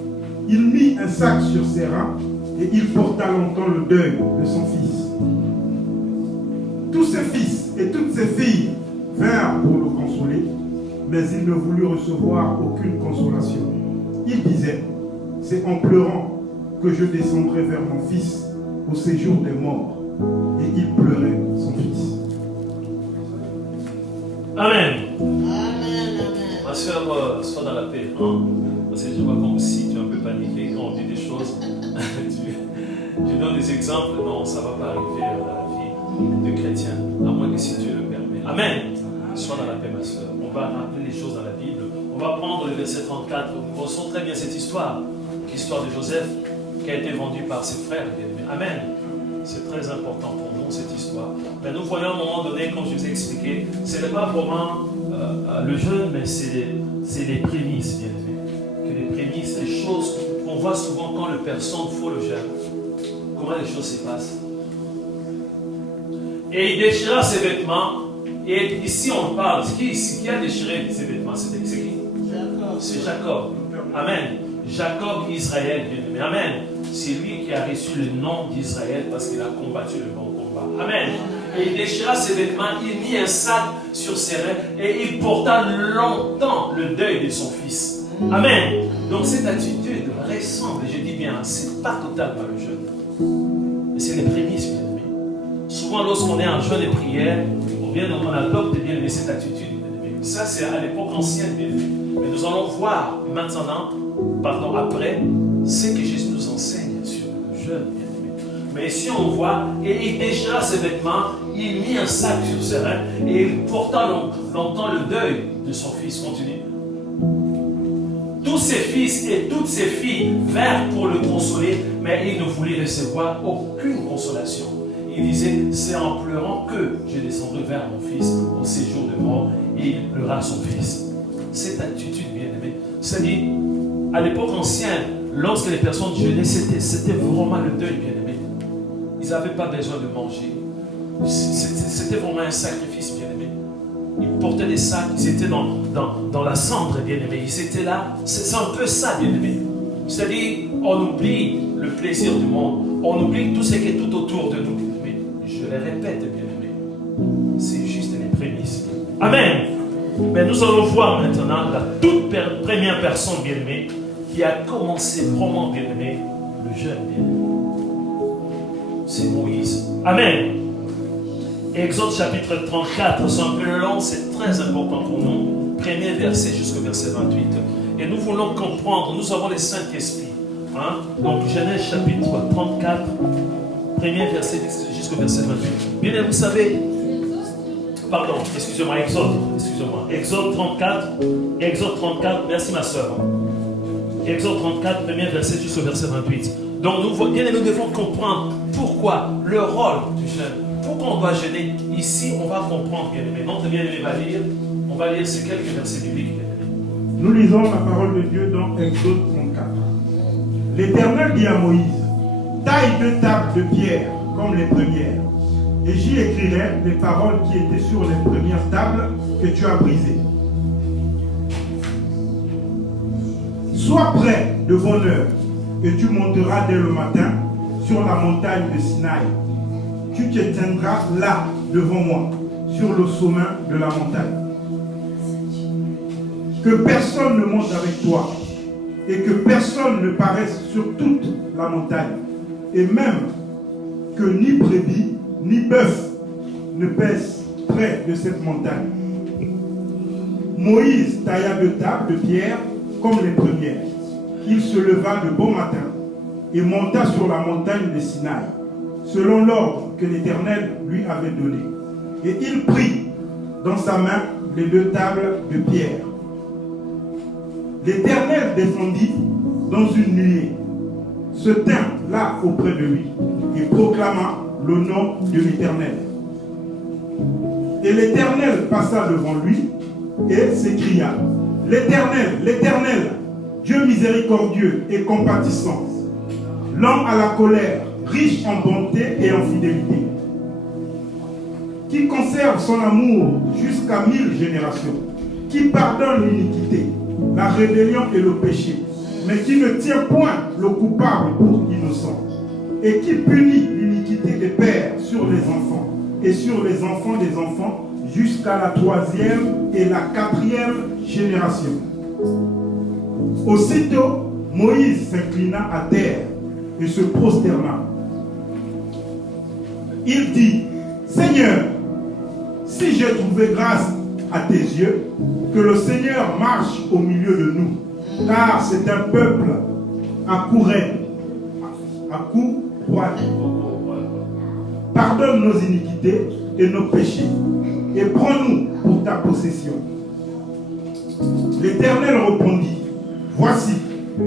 Il mit un sac sur ses reins et il porta longtemps le deuil de son fils. Tous ses fils et toutes ses filles vinrent pour le consoler, mais il ne voulut recevoir aucune consolation. Il disait, c'est en pleurant que je descendrai vers mon fils au séjour des morts. Et il pleurait son fils. Amen. Amen, amen. Ma soeur, sois dans la paix. Hein? Parce que je vois comme si tu es un peu paniqué quand on dit des choses. Je donne des exemples. Non, ça ne va pas arriver dans la vie de chrétien, à moins que si Dieu le permet. Amen. Sois dans la paix, ma soeur. On va rappeler les choses dans la Bible. On va prendre le verset 34. Nous connaissons très bien cette histoire. L'histoire de Joseph qui a été vendu par ses frères. Amen. C'est très important pour nous, cette histoire. Mais nous voyons à un moment donné, comme je vous ai expliqué, ce n'est pas vraiment le jeûne, mais c'est les prémices, bien aimé. Que les prémices, les choses qu'on voit souvent quand le personne faut le jeûne. Comment les choses se passent. Et il déchira ses vêtements. Et ici on parle, qui a déchiré ses vêtements? C'est qui? Jacob. C'est Jacob. Amen. Jacob, Israël, bien aimé. Amen. C'est lui qui a reçu le nom d'Israël parce qu'il a combattu le bon combat. Amen. Et il déchira ses vêtements, il mit un sac sur ses reins et il porta longtemps le deuil de son fils. Amen. Donc cette attitude ressemble, et je dis bien, c'est pas totalement le jeûne. Mais c'est les prémices, bien aimé. Souvent lorsqu'on est en jeûne et prière, on adopte bien aimé cette attitude. Bien aimé. Ça c'est à l'époque ancienne, bien aimé. Mais nous allons voir maintenant, après, ce que Jésus nous enseigne sur le jeûne, bien aimé. Mais ici on voit, et il déchira ses vêtements, il mit un sac sur ses reins, et il porta longtemps le deuil de son fils. Continue. Tous ses fils et toutes ses filles vinrent pour le consoler, mais il ne voulait recevoir aucune consolation. Il disait, c'est en pleurant que je descendrai vers mon fils au séjour de mort, et il pleura son fils. Cette attitude, bien aimée, c'est-à-dire, à l'époque ancienne, lorsque les personnes jeûnaient, c'était vraiment le deuil, bien aimé. Ils n'avaient pas besoin de manger. C'était vraiment un sacrifice, bien aimé. Ils portaient des sacs, ils étaient dans la cendre, bien aimé. Ils étaient là. C'est un peu ça, bien aimé. C'est-à-dire, on oublie le plaisir du monde. On oublie tout ce qui est tout autour de nous, bien aimé. Je le répète, bien aimé. C'est juste les prémices. Amen. Mais nous allons voir maintenant la toute première personne, bien aimée, qui a commencé vraiment, bien aimé, le jeûne, bien aimé. C'est Moïse. Amen. Exode chapitre 34, c'est un peu long, c'est très important pour nous. Premier verset jusqu'au verset 28. Et nous voulons comprendre, nous avons les cinq esprits. Hein? Donc Genèse chapitre 34, premier verset jusqu'au verset 28. Bien, vous savez, pardon, excusez-moi, Exode 34, merci ma soeur. Exode 34, premier verset jusqu'au verset 28. Donc nous devons comprendre pourquoi le rôle du jeûne. Pourquoi on doit jeûner? Ici, on va comprendre, bien aimé. Donc, bien aimé, on va lire ces quelques versets bibliques. Nous lisons la parole de Dieu dans Exode 34. L'Éternel dit à Moïse, taille 2 tables de pierre comme les premières, et j'y écrirai les paroles qui étaient sur les premières tables que tu as brisées. Sois prêt de bonne heure, et tu monteras dès le matin sur la montagne de Sinaï. Tu te tiendras là devant moi, sur le sommet de la montagne. Que personne ne monte avec toi, et que personne ne paraisse sur toute la montagne, et même que ni brebis, ni bœuf ne pèsent près de cette montagne. Moïse tailla 2 tables de pierre comme les premières. Il se leva de bon matin et monta sur la montagne de Sinaï, selon l'ordre que l'Éternel lui avait donné. Et il prit dans sa main les 2 tables de pierre. L'Éternel descendit dans une nuée, se tint là auprès de lui et proclama le nom de l'Éternel. Et l'Éternel passa devant lui et s'écria, l'Éternel, l'Éternel, Dieu miséricordieux et compatissant, lent à la colère, riche en bonté et en fidélité, qui conserve son amour jusqu'à 1000 générations, qui pardonne l'iniquité, la rébellion et le péché, mais qui ne tient point le coupable pour innocent, et qui punit l'iniquité des pères sur les enfants, et sur les enfants des enfants, jusqu'à la 3e et la 4e génération. Aussitôt, Moïse s'inclina à terre et se prosterna. Il dit, Seigneur, si j'ai trouvé grâce à tes yeux, que le Seigneur marche au milieu de nous, car c'est un peuple à cou Pardonne nos iniquités et nos péchés, et prends-nous pour ta possession. L'Éternel répondit, voici,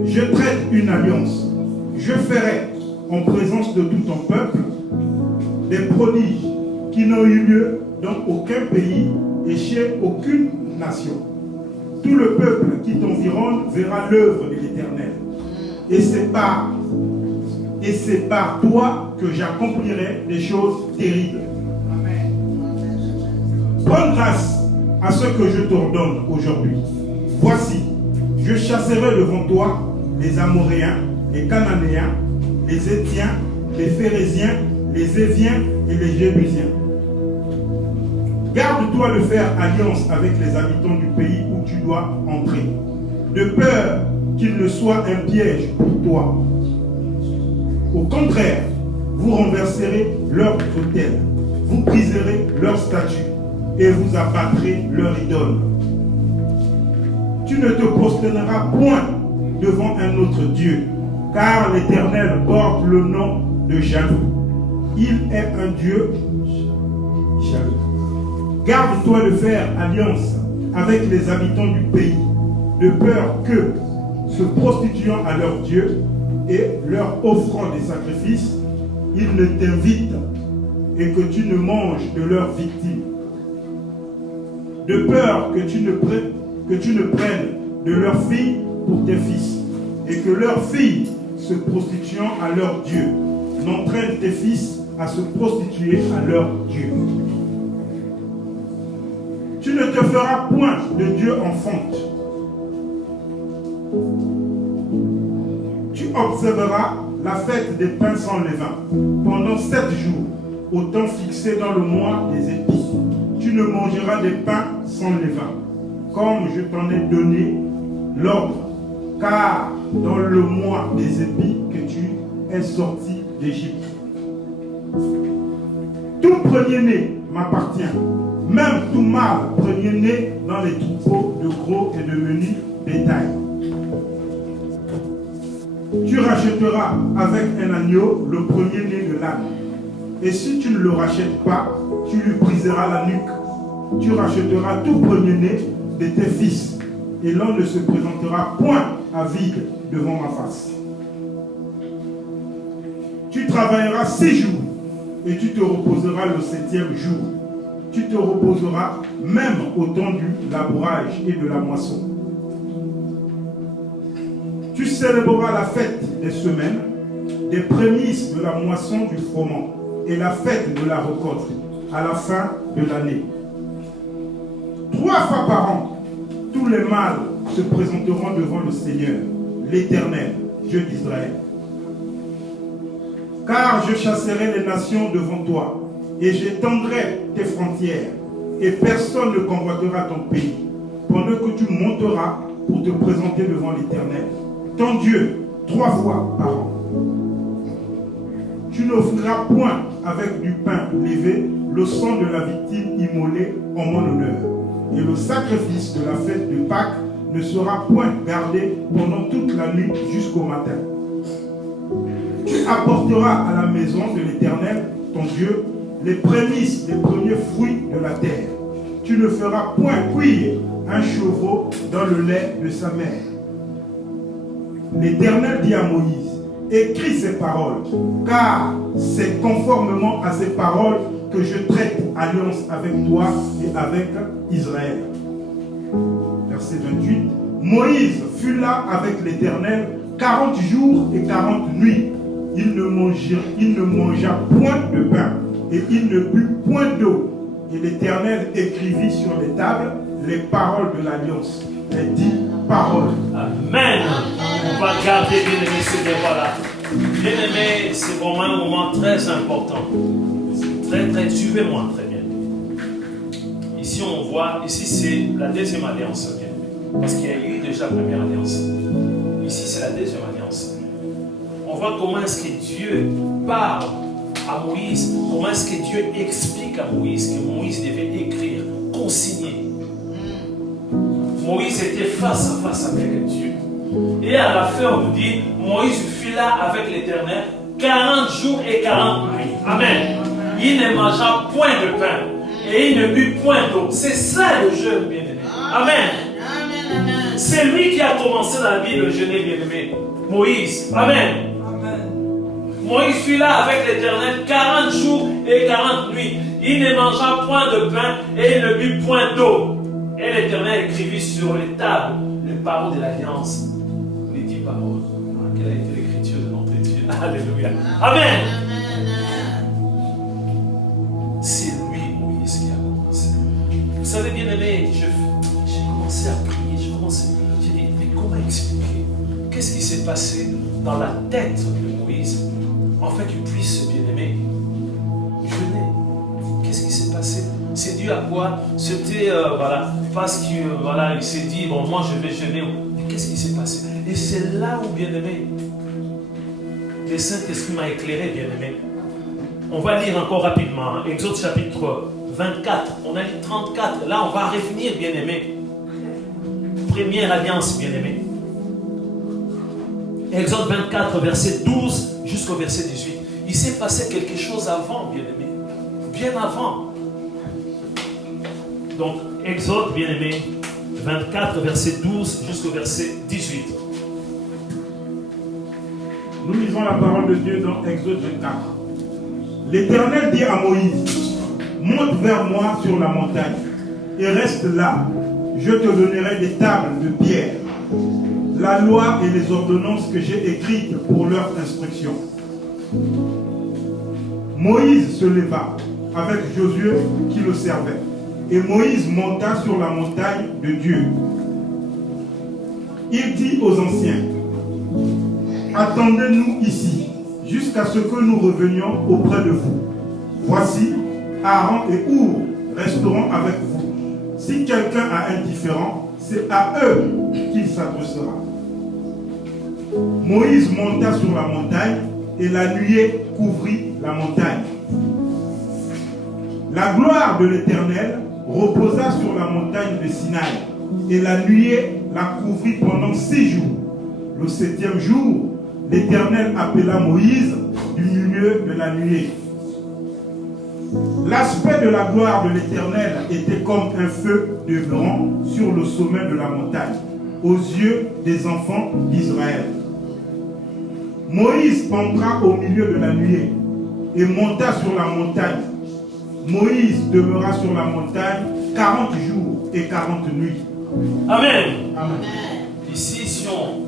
je traite une alliance. Je ferai, en présence de tout ton peuple, des prodiges qui n'ont eu lieu dans aucun pays et chez aucune nation. Tout le peuple qui t'environne verra l'œuvre de l'Éternel. Et c'est par toi que j'accomplirai des choses terribles. Amen. Prends grâce à ce que je t'ordonne aujourd'hui. Voici, je chasserai devant toi les Amoréens, les Cananéens, les Étiens, les Phérésiens, les Éviens et les Jébusiens. Garde-toi de faire alliance avec les habitants du pays où tu dois entrer, de peur qu'il ne soit un piège pour toi. Au contraire, vous renverserez leurs autels, vous briserez leurs statues et vous abattrez leurs idoles. Tu ne te prosterneras point devant un autre Dieu, car l'Éternel porte le nom de jaloux. Il est un Dieu jaloux. Garde-toi de faire alliance avec les habitants du pays, de peur que, se prostituant à leur Dieu et leur offrant des sacrifices, ils ne t'invitent et que tu ne manges de leurs victimes. De peur que tu ne prennes de leurs filles pour tes fils, et que leurs filles, se prostituant à leur Dieu, n'entraînent tes fils à se prostituer à leur Dieu. Tu ne te feras point de Dieu enfante. Tu observeras la fête des pains sans levain pendant 7 jours, au temps fixé dans le mois des épis. Tu ne mangeras des pains sans levain, comme je t'en ai donné l'ordre, car dans le mois des épis que tu es sorti d'Égypte. Tout premier-né m'appartient, même tout mâle premier-né dans les troupeaux de gros et de menus bétail. Tu rachèteras avec un agneau le premier-né de l'âne. Et si tu ne le rachètes pas, tu lui briseras la nuque. Tu rachèteras tout premier-né de tes fils, et l'un ne se présentera point à vide devant ma face. Tu travailleras 6 jours, et tu te reposeras le 7e jour. Tu te reposeras même au temps du labourage et de la moisson. Tu célébreras la fête des semaines, des prémices de la moisson du froment et la fête de la récolte à la fin de l'année. 3 fois par an, tous les mâles se présenteront devant le Seigneur, l'Éternel, Dieu d'Israël. Car je chasserai les nations devant toi, et j'étendrai tes frontières, et personne ne convoitera ton pays, pendant que tu monteras pour te présenter devant l'Éternel, ton Dieu, 3 fois par an. Tu n'offriras point avec du pain levé le sang de la victime immolée en mon honneur, et le sacrifice de la fête de Pâques ne sera point gardé pendant toute la nuit jusqu'au matin. Tu apporteras à la maison de l'Éternel, ton Dieu, les prémices des premiers fruits de la terre. Tu ne feras point cuire un chevreau dans le lait de sa mère. L'Éternel dit à Moïse, écris ces paroles, car c'est conformément à ces paroles que je traite alliance avec toi et avec Israël. Verset 28. Moïse fut là avec l'Éternel 40 jours et 40 nuits. Il ne mangea point de pain et il ne but point d'eau. Et l'Éternel écrivit sur les tables les paroles de l'alliance, les 10 paroles. Amen. On va garder, bien aimé, ce débat-là. Bien aimé, c'est vraiment un moment très important. Très, suivez-moi très bien. Ici, on voit, ici c'est la deuxième alliance, bien aimé. Parce qu'il y a eu déjà la première alliance. Ici, c'est la deuxième alliance. On voit comment est-ce que Dieu parle à Moïse, comment est-ce que Dieu explique à Moïse que Moïse devait écrire, consigner. Moïse était face à face avec Dieu. Et à la fin, on nous dit, Moïse fut là avec l'Éternel 40 jours et 40 nuits. Amen. Il ne mangea point de pain et il ne but point d'eau. C'est ça le jeûne, bien-aimé. Amen. C'est lui qui a commencé dans la vie le jeûner, bien-aimé. Moïse. Amen. Moïse fut là avec l'Éternel 40 jours et 40 nuits. Il ne mangea point de pain et il ne but point d'eau. Et l'Éternel écrivit sur les tables les paroles de l'Alliance. Les 10 paroles. Quelle a été l'écriture de notre Dieu? Alléluia. Amen. C'est lui, Moïse, qui a commencé. Vous savez, bien aimé, j'ai commencé à prier. J'ai dit, mais comment expliquer? Qu'est-ce qui s'est passé dans la tête de Moïse? En fait, qu'il puisse, bien aimé, jeûner. Qu'est-ce qui s'est passé? C'est dû à quoi? C'était, parce qu'il il s'est dit, bon, moi je vais jeûner. Mais qu'est-ce qui s'est passé? Et c'est là où, bien aimé, le Saint-Esprit m'a éclairé, bien aimé. On va lire encore rapidement, hein. Exode chapitre 24, on a dit 34. Là, on va revenir, bien aimé. Première alliance, bien aimé. Exode 24, verset 12 jusqu'au verset 18. Il s'est passé quelque chose avant, bien aimé. Bien avant. Donc, Exode, bien aimé, 24, verset 12 jusqu'au verset 18. Nous lisons la parole de Dieu dans Exode 24. L'Éternel dit à Moïse, monte vers moi sur la montagne et reste là. Je te donnerai des tables de pierre, la loi et les ordonnances que j'ai écrites pour leur instruction. Moïse se leva avec Josué qui le servait. Et Moïse monta sur la montagne de Dieu. Il dit aux anciens, attendez-nous ici, jusqu'à ce que nous revenions auprès de vous. Voici, Aaron et Our resteront avec vous. Si quelqu'un a un différend, c'est à eux qu'il s'adressera. Moïse monta sur la montagne et la nuée couvrit la montagne. La gloire de l'Éternel reposa sur la montagne de Sinaï et la nuée la couvrit pendant 6 jours. Le 7e jour, l'Éternel appela Moïse du milieu de la nuée. L'aspect de la gloire de l'Éternel était comme un feu de blanc sur le sommet de la montagne, aux yeux des enfants d'Israël. Moïse entra au milieu de la nuée et monta sur la montagne. Moïse demeura sur la montagne 40 jours et 40 nuits. Amen. Amen. Ici, on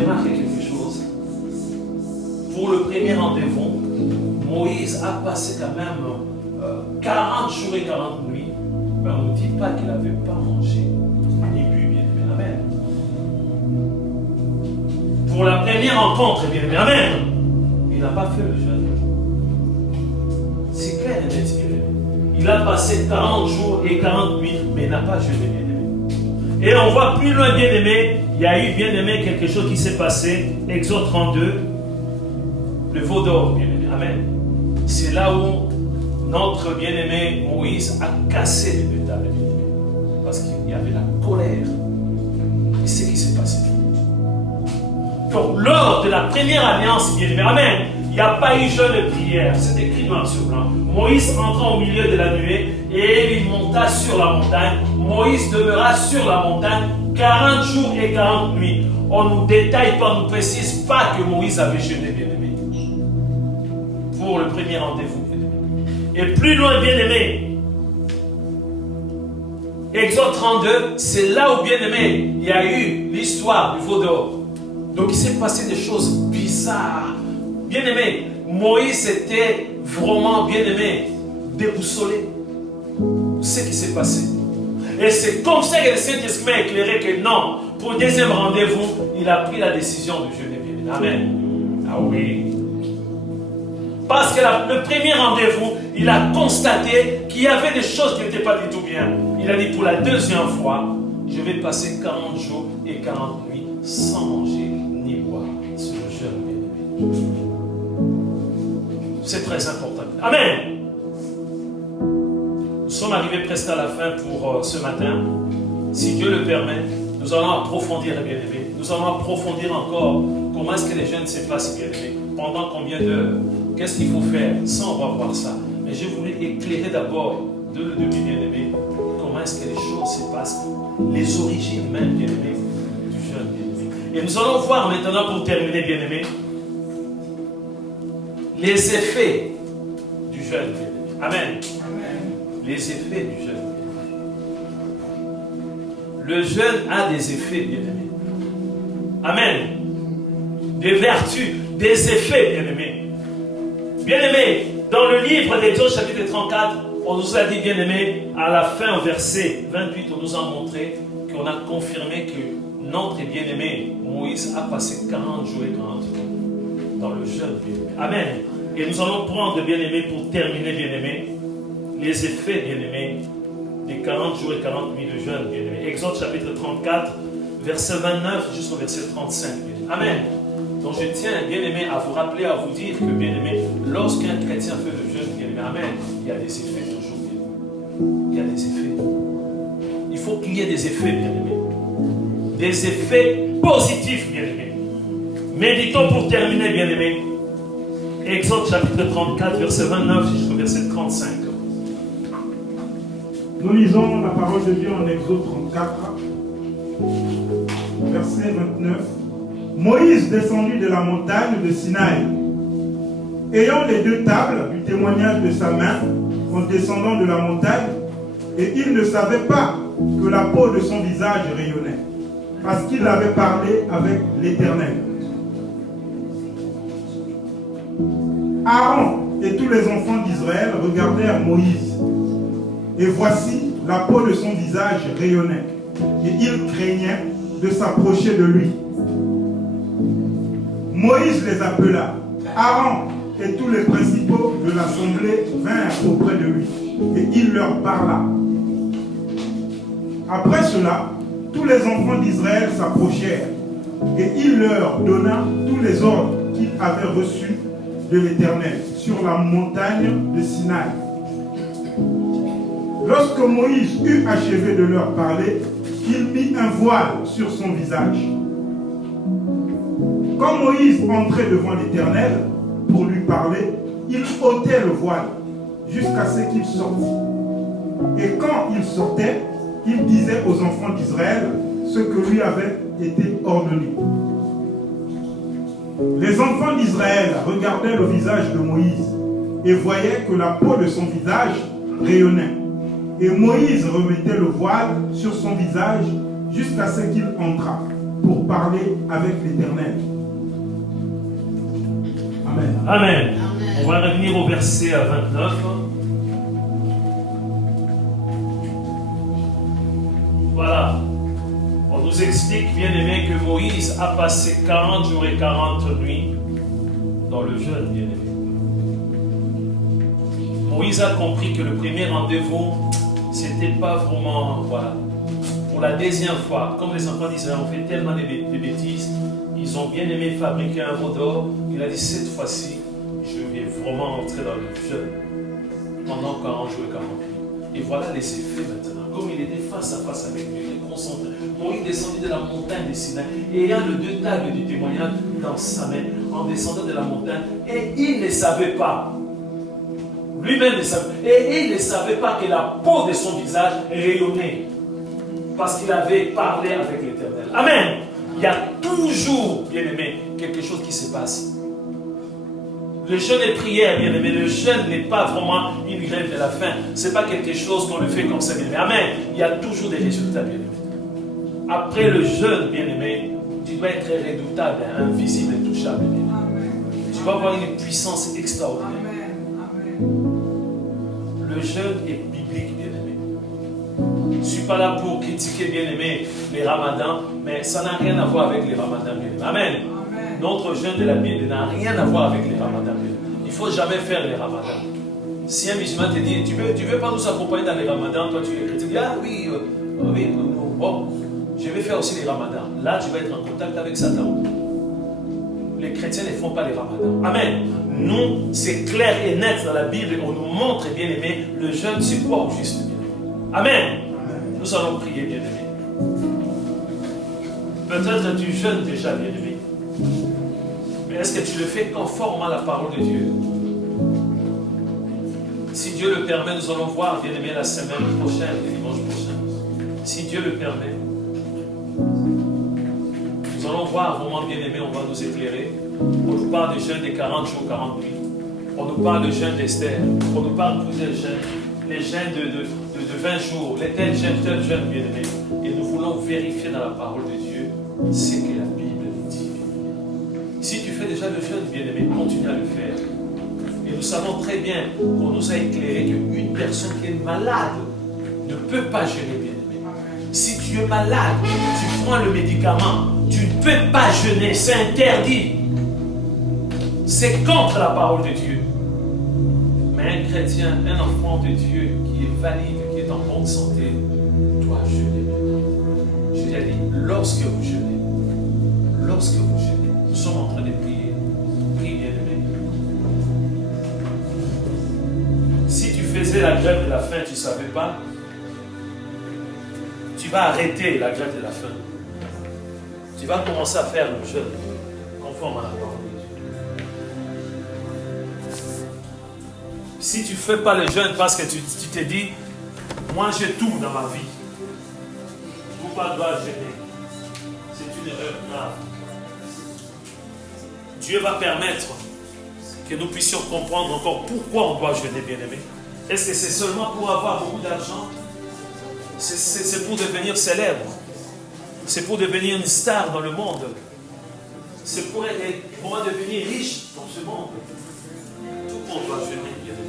remarque quelque chose. Pour le premier rendez-vous, Moïse a passé quand même 40 jours et 40 nuits. Mais on ne dit pas qu'il n'avait pas mangé ni bu, bien aimé. Amen. Pour la première rencontre, bien aimé. Amen. Il n'a pas fait le jeûne. C'est clair et net, bien aimé. Il a passé 40 jours et 40 nuits, mais il n'a pas jeûné, bien aimé. Et on voit plus loin, bien aimé, il y a eu, bien aimé, quelque chose qui s'est passé. Exode 32, le veau d'or, bien aimé. Amen. C'est là où notre bien-aimé Moïse a cassé les deux tables, bien aimé. Parce qu'il y avait la colère. Et c'est ce qui s'est passé. Donc, lors de la première alliance, bien aimé, amen, il n'y a pas eu jeûne et prière. C'est écrit noir sur blanc. Moïse entra au milieu de la nuée et il monta sur la montagne. Moïse demeura sur la montagne 40 jours et 40 nuits. On ne nous détaille pas, on ne nous précise pas que Moïse avait jeûné, bien aimé. Pour le premier rendez-vous, bien aimé. Et plus loin, bien aimé, Exode 32, c'est là où, bien aimé, il y a eu l'histoire du veau d'or. Donc il s'est passé des choses bizarres. Bien aimé, Moïse était vraiment, bien aimé, déboussolé. Ce qui s'est passé. Et c'est comme ça que le Saint-Esprit m'a éclairé que non, pour le deuxième rendez-vous, il a pris la décision de jeûner, bien aimé. Amen. Ah oui. Parce que le premier rendez-vous, il a constaté qu'il y avait des choses qui n'étaient pas du tout bien. Il a dit pour la deuxième fois, je vais passer 40 jours et 40 nuits sans manger ni boire. C'est le jeûne, bien aimé. C'est très important. Amen. Nous sommes arrivés presque à la fin pour ce matin. Si Dieu le permet, nous allons approfondir, bien aimé, Nous allons approfondir encore comment est-ce que les jeûnes se passent, bien-aimés. Pendant combien d'heures? Qu'est-ce qu'il faut faire? Ça, on va voir ça. Mais je voulais éclairer d'abord de le début, bien-aimé, comment est-ce que les choses se passent, les origines même, bien-aimé, du jeûne, bien-aimé. Et nous allons voir maintenant, pour terminer, bien-aimé, les effets du jeûne, bien-aimé. Amen. Les effets du jeûne. Le jeûne a des effets, bien-aimés. Amen. Des vertus, des effets, bien-aimés. Bien-aimés, dans le livre d'Exode, chapitre 34, on nous a dit, bien-aimés, à la fin, au verset 28, on nous a montré qu'on a confirmé que notre bien-aimé Moïse a passé 40 jours et 40 nuits dans le jeûne, bien-aimé. Amen. Et nous allons prendre, bien-aimés, pour terminer, bien-aimés, les effets, bien-aimés, des 40 jours et 40 nuits de jeûne, bien-aimés. Exode chapitre 34, verset 29 jusqu'au verset 35. Bien-aimés. Amen. Donc je tiens, bien-aimés, à vous rappeler, à vous dire que, bien-aimés, lorsqu'un chrétien fait le jeûne, bien-aimés, amen, il y a des effets toujours, bien-aimés. Il y a des effets. Il faut qu'il y ait des effets, bien-aimés. Des effets positifs, bien-aimés. Méditons pour terminer, bien-aimés. Exode chapitre 34, verset 29 jusqu'au verset 35. Nous lisons la parole de Dieu en Exode 34, verset 29. Moïse descendit de la montagne de Sinaï, ayant les deux tables du témoignage de sa main, en descendant de la montagne, et il ne savait pas que la peau de son visage rayonnait, parce qu'il avait parlé avec l'Éternel. Aaron et tous les enfants d'Israël regardèrent Moïse, et voici, la peau de son visage rayonnait, et ils craignaient de s'approcher de lui. Moïse les appela. Aaron et tous les principaux de l'assemblée vinrent auprès de lui, et il leur parla. Après cela, tous les enfants d'Israël s'approchèrent, et il leur donna tous les ordres qu'il avait reçus de l'Éternel sur la montagne de Sinaï. Lorsque Moïse eut achevé de leur parler, il mit un voile sur son visage. Quand Moïse entrait devant l'Éternel pour lui parler, il ôtait le voile jusqu'à ce qu'il sortît. Et quand il sortait, il disait aux enfants d'Israël ce que lui avait été ordonné. Les enfants d'Israël regardaient le visage de Moïse et voyaient que la peau de son visage rayonnait. Et Moïse remettait le voile sur son visage jusqu'à ce qu'il entrât pour parler avec l'Éternel. Amen. Amen. On va revenir au verset 29. Voilà. On nous explique, bien aimé, que Moïse a passé 40 jours et 40 nuits dans le jeûne, bien aimé. Moïse a compris que le premier rendez-vous, c'était pas vraiment, voilà. Pour la deuxième fois, comme les enfants d'Israël ont fait tellement de bêtises, ils ont bien aimé fabriquer un veau d'or. Il a dit, cette fois-ci, je vais vraiment entrer dans le jeûne pendant 40 jours et 40 nuits. Et voilà les effets maintenant. Comme il était face à face avec Dieu, il est concentré. Moïse descendit de la montagne de Sinaï, ayant le deux tables du témoignage dans sa main, en descendant de la montagne, et il ne savait pas. Lui-même ne savait. Et il ne savait pas que la peau de son visage rayonnait. Parce qu'il avait parlé avec l'Éternel. Amen. Il y a toujours, bien aimé, quelque chose qui se passe. Le jeûne et prière, bien aimé, le jeûne n'est pas vraiment une grève de la faim. Ce n'est pas quelque chose qu'on le fait comme ça, bien aimé. Amen. Il y a toujours des résultats, bien aimé. Après le jeûne, bien aimé, tu dois être redoutable, invisible, intouchable, bien aimé. Amen. Tu vas avoir une puissance extraordinaire. Amen. Le jeûne est biblique, bien aimé. Je ne suis pas là pour critiquer, bien aimé, les ramadans, mais ça n'a rien à voir avec les ramadans, bien aimé. Amen. Amen. Notre jeûne de la Bible n'a rien à voir avec les ramadans, bien aimé. Il ne faut jamais faire les ramadans. Si un musulman te dit, tu veux pas nous accompagner dans les ramadans, toi tu es chrétien, tu dis, ah oui, bon, je vais faire aussi les ramadans. Là, tu vas être en contact avec Satan. Les chrétiens ne font pas les ramadans. Amen. Nous, c'est clair et net dans la Bible, on nous montre, bien aimé, le jeûne, c'est quoi au juste, bien aimé. Amen. Nous allons prier, bien aimé. Peut-être tu jeûnes déjà, bien-aimé. Mais est-ce que tu le fais conformément à la parole de Dieu? Si Dieu le permet, nous allons voir, bien-aimé, la semaine prochaine, le dimanche prochain. Si Dieu le permet, nous allons voir, moment bien-aimé, on va nous éclairer. On nous parle du jeûne des 40 jours, 40 nuits. On nous parle du jeûne d'Esther. On nous parle de tous les jeûnes. Les jeûnes de 20 jours, les tels jeûnes, bien-aimés. Et nous voulons vérifier dans la parole de Dieu ce que la Bible dit. Si tu fais déjà le jeûne, bien-aimé, continue à le faire. Et nous savons très bien qu'on nous a éclairé qu'une personne qui est malade ne peut pas jeûner, bien-aimé. Si tu es malade, tu prends le médicament, tu ne peux pas jeûner, c'est interdit. C'est contre la parole de Dieu. Mais un chrétien, un enfant de Dieu qui est valide, qui est en bonne santé, doit jeûner. Je lui ai dit, lorsque vous jeûnez, nous sommes en train de prier. Prie, bien-aimé. Si tu faisais la grève de la faim, tu ne savais pas, tu vas arrêter la grève de la faim. Tu vas commencer à faire le jeûne conforme à la parole de Dieu. Si tu ne fais pas le jeûne parce que tu te dis, moi j'ai tout dans ma vie, pourquoi dois-je jeûner? C'est une erreur grave. Dieu va permettre que nous puissions comprendre encore pourquoi on doit jeûner, bien-aimé. Est-ce que c'est seulement pour avoir beaucoup d'argent? C'est pour devenir célèbre. C'est pour devenir une star dans le monde. C'est pour devenir riche dans ce monde. Tout le monde doit jeûner, bien-aimé.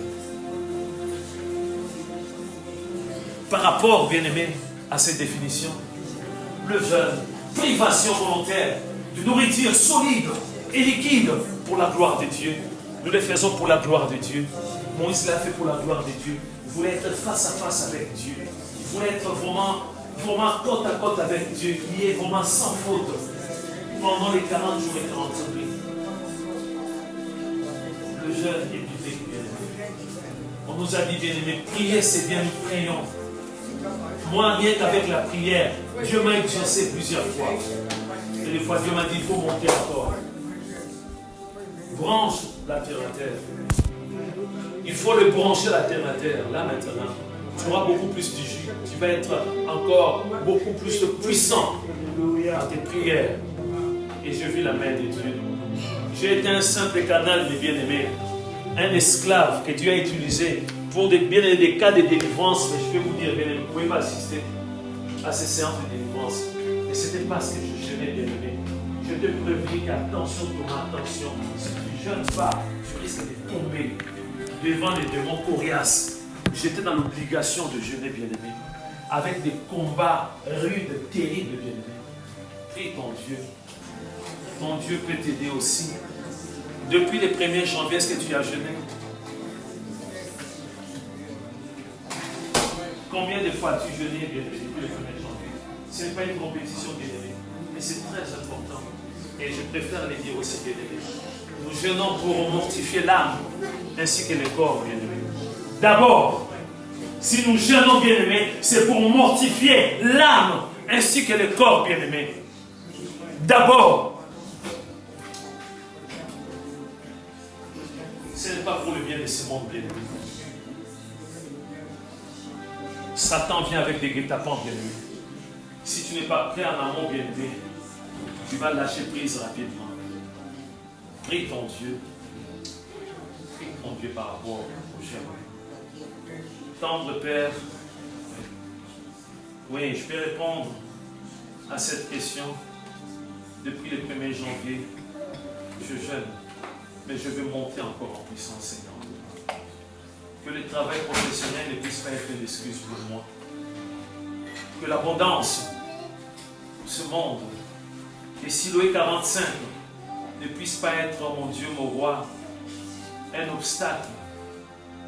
Par rapport, bien-aimé, à cette définition, le jeûne, privation volontaire de nourriture solide et liquide pour la gloire de Dieu. Nous le faisons pour la gloire de Dieu. Moïse l'a fait pour la gloire de Dieu. Il voulait être face à face avec Dieu. Il voulait être vraiment côte à côte avec Dieu, qui est vraiment sans faute pendant les 40 jours et 40 nuits. Le jeûne est biblique, bien-aimé. On nous a dit, bien-aimé, prier, c'est bien, nous prions. Moi, rien qu'avec la prière, Dieu m'a exaucé plusieurs fois. Et des fois, Dieu m'a dit, il faut monter encore. Branche la terre à terre. Il faut le brancher la terre à terre. Là, maintenant, tu auras beaucoup plus de jus. Tu vas être encore beaucoup plus puissant dans tes prières. Et je vis la main de Dieu. J'ai été un simple canal, mes bien-aimés. Un esclave que Dieu a utilisé pour des cas de délivrance. Mais je peux vous dire, bien-aimés, vous ne pouvez pas assister à ces séances de délivrance. Et ce n'était pas ce que je jeûnais, bien-aimé. Je te préviens qu'attention, attention. Si tu ne jeûnes pas, tu risques de tomber devant les démons coriaces. J'étais dans l'obligation de jeûner, bien-aimé, avec des combats rudes, terribles, bien-aimé. Prie ton Dieu. Ton Dieu peut t'aider aussi. Depuis le 1er janvier, est-ce que tu as jeûné? Combien de fois as-tu jeûné, bien-aimé, depuis le 1er janvier? Ce n'est pas une compétition, bien-aimé, mais c'est très important. Et je préfère le dire aussi, bien-aimé. Nous jeûnons pour mortifier l'âme ainsi que le corps, bien-aimé. D'abord, si nous jeûnons, bien-aimé, c'est pour mortifier l'âme ainsi que le corps, bien-aimé. D'abord, ce n'est pas pour le bien de ce monde, bien-aimé. Satan vient avec des guet-apens, bien-aimé. Si tu n'es pas prêt en amont, bien-aimé, tu vas lâcher prise rapidement. Prie ton Dieu. Prie ton Dieu par rapport au jeûne. Tendre Père, oui, je peux répondre à cette question. Depuis le 1er janvier, je jeûne, mais je veux monter encore en puissance, Seigneur. Que le travail professionnel ne puisse pas être une excuse pour moi. Que l'abondance de ce monde, et Siloé 45, ne puisse pas être, oh mon Dieu, mon roi, un obstacle.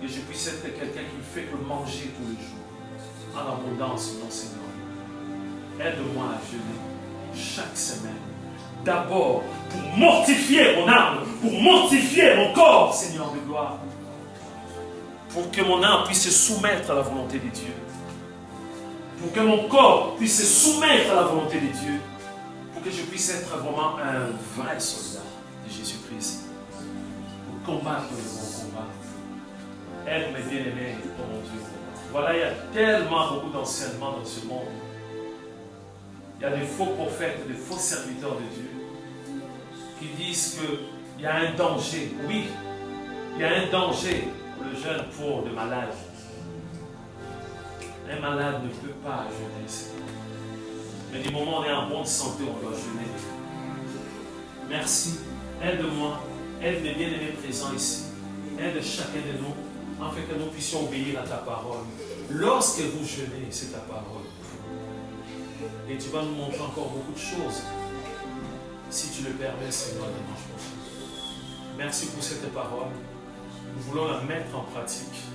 Que je puisse être quelqu'un qui ne fait que manger tous les jours, en abondance, mon Seigneur. Aide-moi à jeûner chaque semaine. D'abord, pour mortifier mon âme, pour mortifier mon corps, Seigneur de gloire. Pour que mon âme puisse se soumettre à la volonté de Dieu. Pour que mon corps puisse se soumettre à la volonté de Dieu. pour que je puisse être vraiment un vrai soldat de Jésus-Christ. Pour combattre le bon combat. Aide mes bien-aimés, oh mon Dieu. Voilà, il y a tellement beaucoup d'enseignements dans ce monde. Il y a des faux prophètes, des faux serviteurs de Dieu qui disent qu'il y a un danger. Oui, il y a un danger pour le jeûne pour le malade. Un malade ne peut pas jeûner. Mais du moment où on est en bonne santé, on doit jeûner. Merci. Aide-moi. Aide mes bien-aimés présents ici. Aide chacun de nous, afin que nous puissions obéir à ta parole. Lorsque vous jeûnez, c'est ta parole. Et tu vas nous montrer encore beaucoup de choses. Si tu le permets, Seigneur, dimanche prochain. Merci pour cette parole. Nous voulons la mettre en pratique.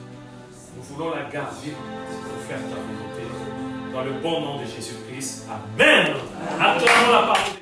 Nous voulons la garder pour faire ta volonté. Dans le bon nom de Jésus-Christ. Amen. Acclamons la parole.